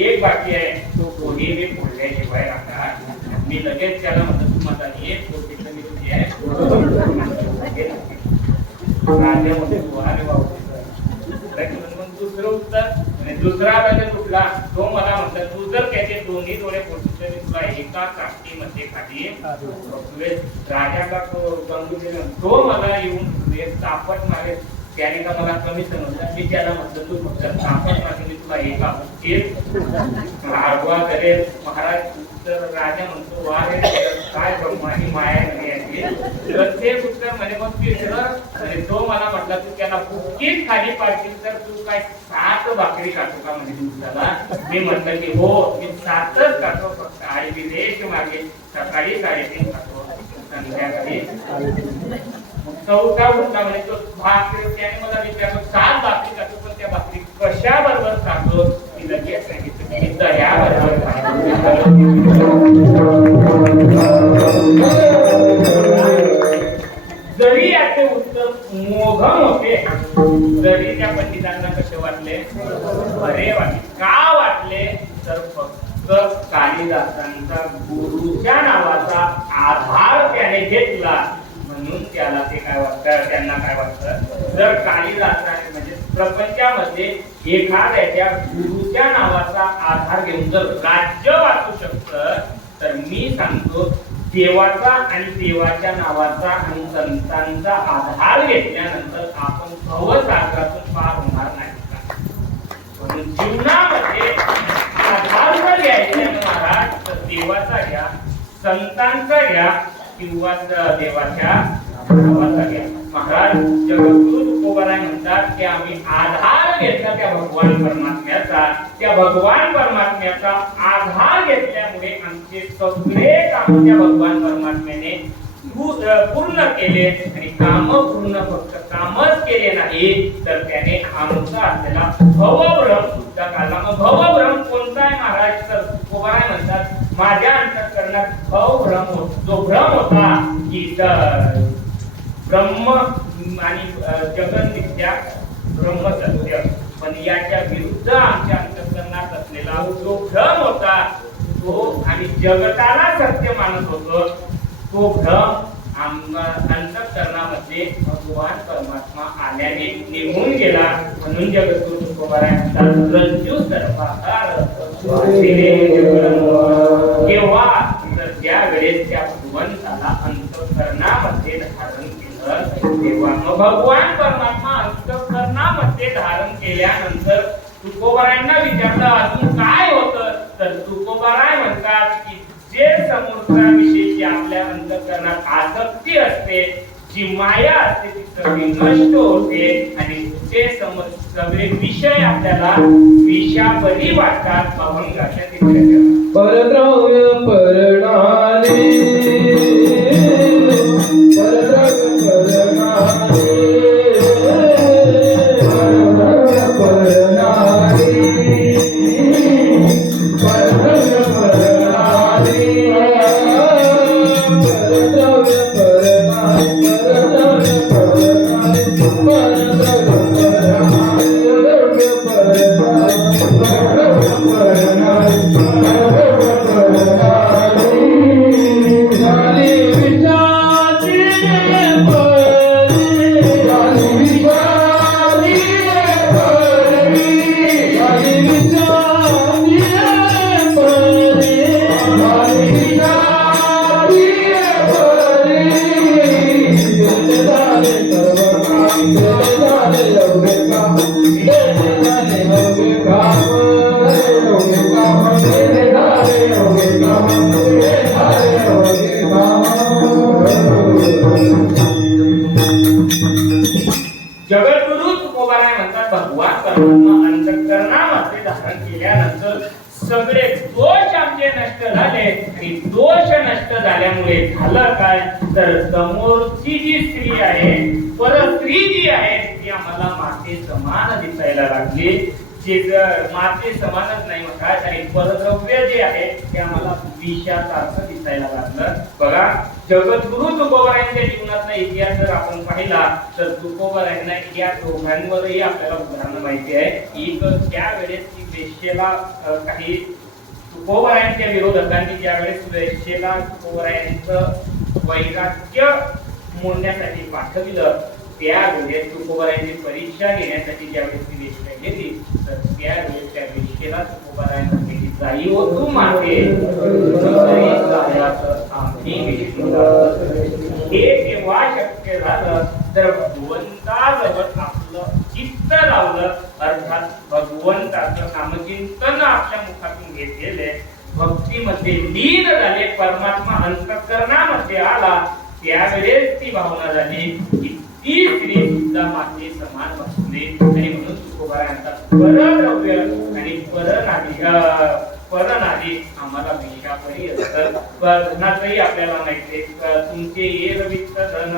एक बाकी आहे तो कोणी मी फोडल्याशिवाय राहणार. मी लगेच त्याला म्हणतो तू माझा एक डोक्याचं मी तुझी आहे राजा म्हणतो अरे बाबा. दुसरं उत्तर दुसरा राजा तुटला. तो मला म्हणतो तू जर त्याचे दोन्ही डोळे फोडले तरी तुला एका काठीमध्ये खाली राजा का गंगूदेवी तो मला येऊन चापट मारेल. त्याने का मला कमी समजलं. मी त्याला म्हटलं तू फक्त चापट मारेल मी तुला एका आडवा करेल. महाराज तर राजा म्हणतो वा काय ब्रह्म आणि माया प्रत्येक उत्तर म्हणे मग तिसरं तो मला म्हटला तू त्याला बुक्कीच खाली पाडतील तर तू काय 7 भाकरी खातो का म्हणजे दिवसाला? मी म्हटलं की हो मी 7च खातो. फक्त आई विदेश मागे सकाळी 3:30 खातो संध्याकाळी. चौथा उठला म्हणजे तो भाकरी त्याने मला विचारलं 7 भाकरी खातो पण त्या भाकरी कशा बरोबर खातो? ती लगेच सांगितलं की दह्या बरोबर जरी याचे उत्तर मोघम होते तरी त्या पंडितांना कसे वाटले? बरे वाटले. का वाटले? तर फक्त कालिदासांचा गुरुच्या नावाचा आधार त्याने घेतला म्हणून त्याला ते काय वाटतं. त्यांना काय वाटतं जर कालिदासाने म्हणजे प्रपंचामध्ये एखाद्याच्या गुरुच्या नावाचा आधार घेऊन जर राज्य वाचू शकतं तर मी सांगतो देवाचा आणि देवाच्या नावाचा आणि संतांचा आधार घेतल्यानंतर आपण भवसागरातून पार होणार नाही का? म्हणून जीवनामध्ये आधार जर घ्यायचा महाराज तर देवाचा घ्या, संतांचा घ्या किंवा देवाच्या नावाचा घ्या. महाराज जगद्गुरु तुकोबाराय म्हणतात की आम्ही आधार घेतला त्या भगवान परमात्म्याचा. त्या भगवान परमात्म्याचा आधार घेतल्यामुळे आमचे सगळे काम त्या भगवान परमात्म्याने पूर्ण केले आणि फक्त कामच केले नाही तर त्याने आमचा असलेला भवभ्रम सुद्धा काढला. मग भवभ्रम कोणता आहे महाराज? तर तुकोबाराय म्हणतात माझ्या अंतःकरणात भवभ्रम जो भ्रम होता की ब्रह्म आणि जगन मिथ्या ब्रह्म सत्य, पण याच्या विरुद्ध आमच्या अंतःकरणात असलेला जो भ्रम होता तो आणि जगताला सत्य मानत होतो तो भ्रम अंतःकरणामध्ये भगवान परमात्मा आल्याने निघून गेला. म्हणून जगद्गुरु तुकोबाराय म्हणतात रज्जू सर्पाकार केव्हा तर ज्या वेळेस त्या भगवंताला अंतःकरणामध्ये धारण केलं तेव्हा मग भगवान परमात्मा अंतःकरणामध्ये धारण केल्यानंतर तुकोबारायांना विचारलं अजून काय होतं? तर तुकोबाराय म्हणतात की जे समोरच्या विषयीची आपल्या अंतःकरणात आसक्ती असते, जी माया असते ती सगळी नष्ट होते आणि ते सगळे विषय आपल्याला विषापरी वाटतात. अभंगाच्या तिथे परद्रव्य परणाले जगद्गुरु तुकोबाराय म्हणतात भगवान परमात्मा अंतःकरणामध्ये धारण केल्यानंतर सगळे दोष आमचे नष्ट झाले आणि दोष नष्ट झाल्यामुळे झालं काय तर समोरची जी स्त्री आहे परस्त्री जी आहे ती आम्हाला माते समान दिसायला लागली. जे माते समानच नाही म्हणतात आणि परद्रव्य जे आहे ते आम्हाला विषासारखं दिसायला लागलं. बघा जगद्गुरु तुकोबारायांच्या जीवनातला इतिहास जर आपण पाहिला तर तुकोबारायांना या दोघांवरही आपल्याला उदाहरणं माहिती आहे. एक त्यावेळेस ती वेश्येला काही तुकोबारायांच्या विरोधकांनी ज्यावेळेस वेश्येला तुकोबारायांचं वैराग्य मोडण्यासाठी पाठविलं त्यावेळेस तुकोबारायांची परीक्षा घेण्यासाठी ज्यावेळेस ती वेश्या गेली तर त्यावेळेस त्या वेश्येला तुकोबारायांना केली जाई हो तू माते हे केव्हा शक्य झालं तर भगवंताजवळ आपलं चित्त लावलं अर्थात भगवंताचं नामचिंतन आपल्या मुखातून घेतलेले भक्तीमध्ये लीन झाले परमात्मा अंतःकरणामध्ये आला त्यावेळेस ती भावना झाली की ती स्त्री सुद्धा माते समान बसले आणि म्हणून तुकोबारायांचा परद्रव्य आणि परनादी आम्हाला विषापरी असतं. धनाचंही आपल्याला माहिती आहे तुमचे ये वित्त धन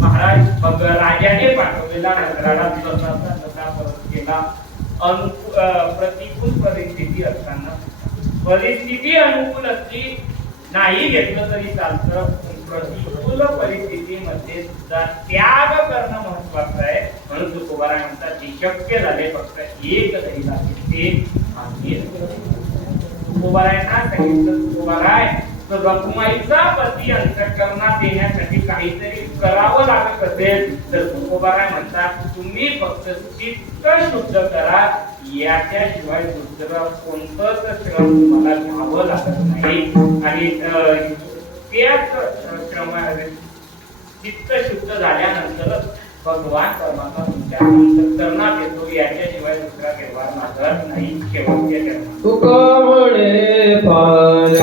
महाराज राजाने पाठवलेला नगराला तसा परत केला. प्रतिकूल परिस्थिती असताना परिस्थिती अनुकूल असली नाही घेतलं तरी चालतं. प्रतिकूल परिस्थितीमध्ये सुद्धा त्याग करणं महत्वाचं आहे. म्हणून तुकोबाराय म्हणतात की शक्य झाले फक्त एक तरी लागेल ते तुकोबारायांना सांगितलं तुकोबाराय तर रखुमाईचा पती अंतःकरणात येण्यासाठी काहीतरी करावं लागत असेल तर तुकोबाराय म्हणतात तुम्ही फक्त चित्त शुद्ध करा याच्याशिवाय दुसरं कोणतंच श्रम तुम्हाला घ्यावं लागत नाही. आणि त्याच श्रम चित्त शुद्ध झाल्यानंतर भगवान परमात्मा तुमच्या अंतःकरणात येतो याच्याशिवाय दुसरा व्यवहार लागत नाही. शेवटच्या जन्मात तुका म्हणे पार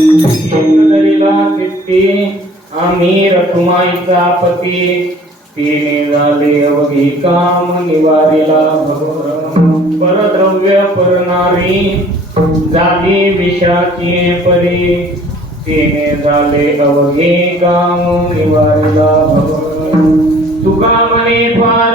एकदरीला किती आम्ही रखुमाईचा पती तिने झाले अवघी काम निवारीला भगवान परद्रव्य परनारी झाली विषाची परी तिने झाले अवघी काम निवारीला भगवान तुका म्हणे फार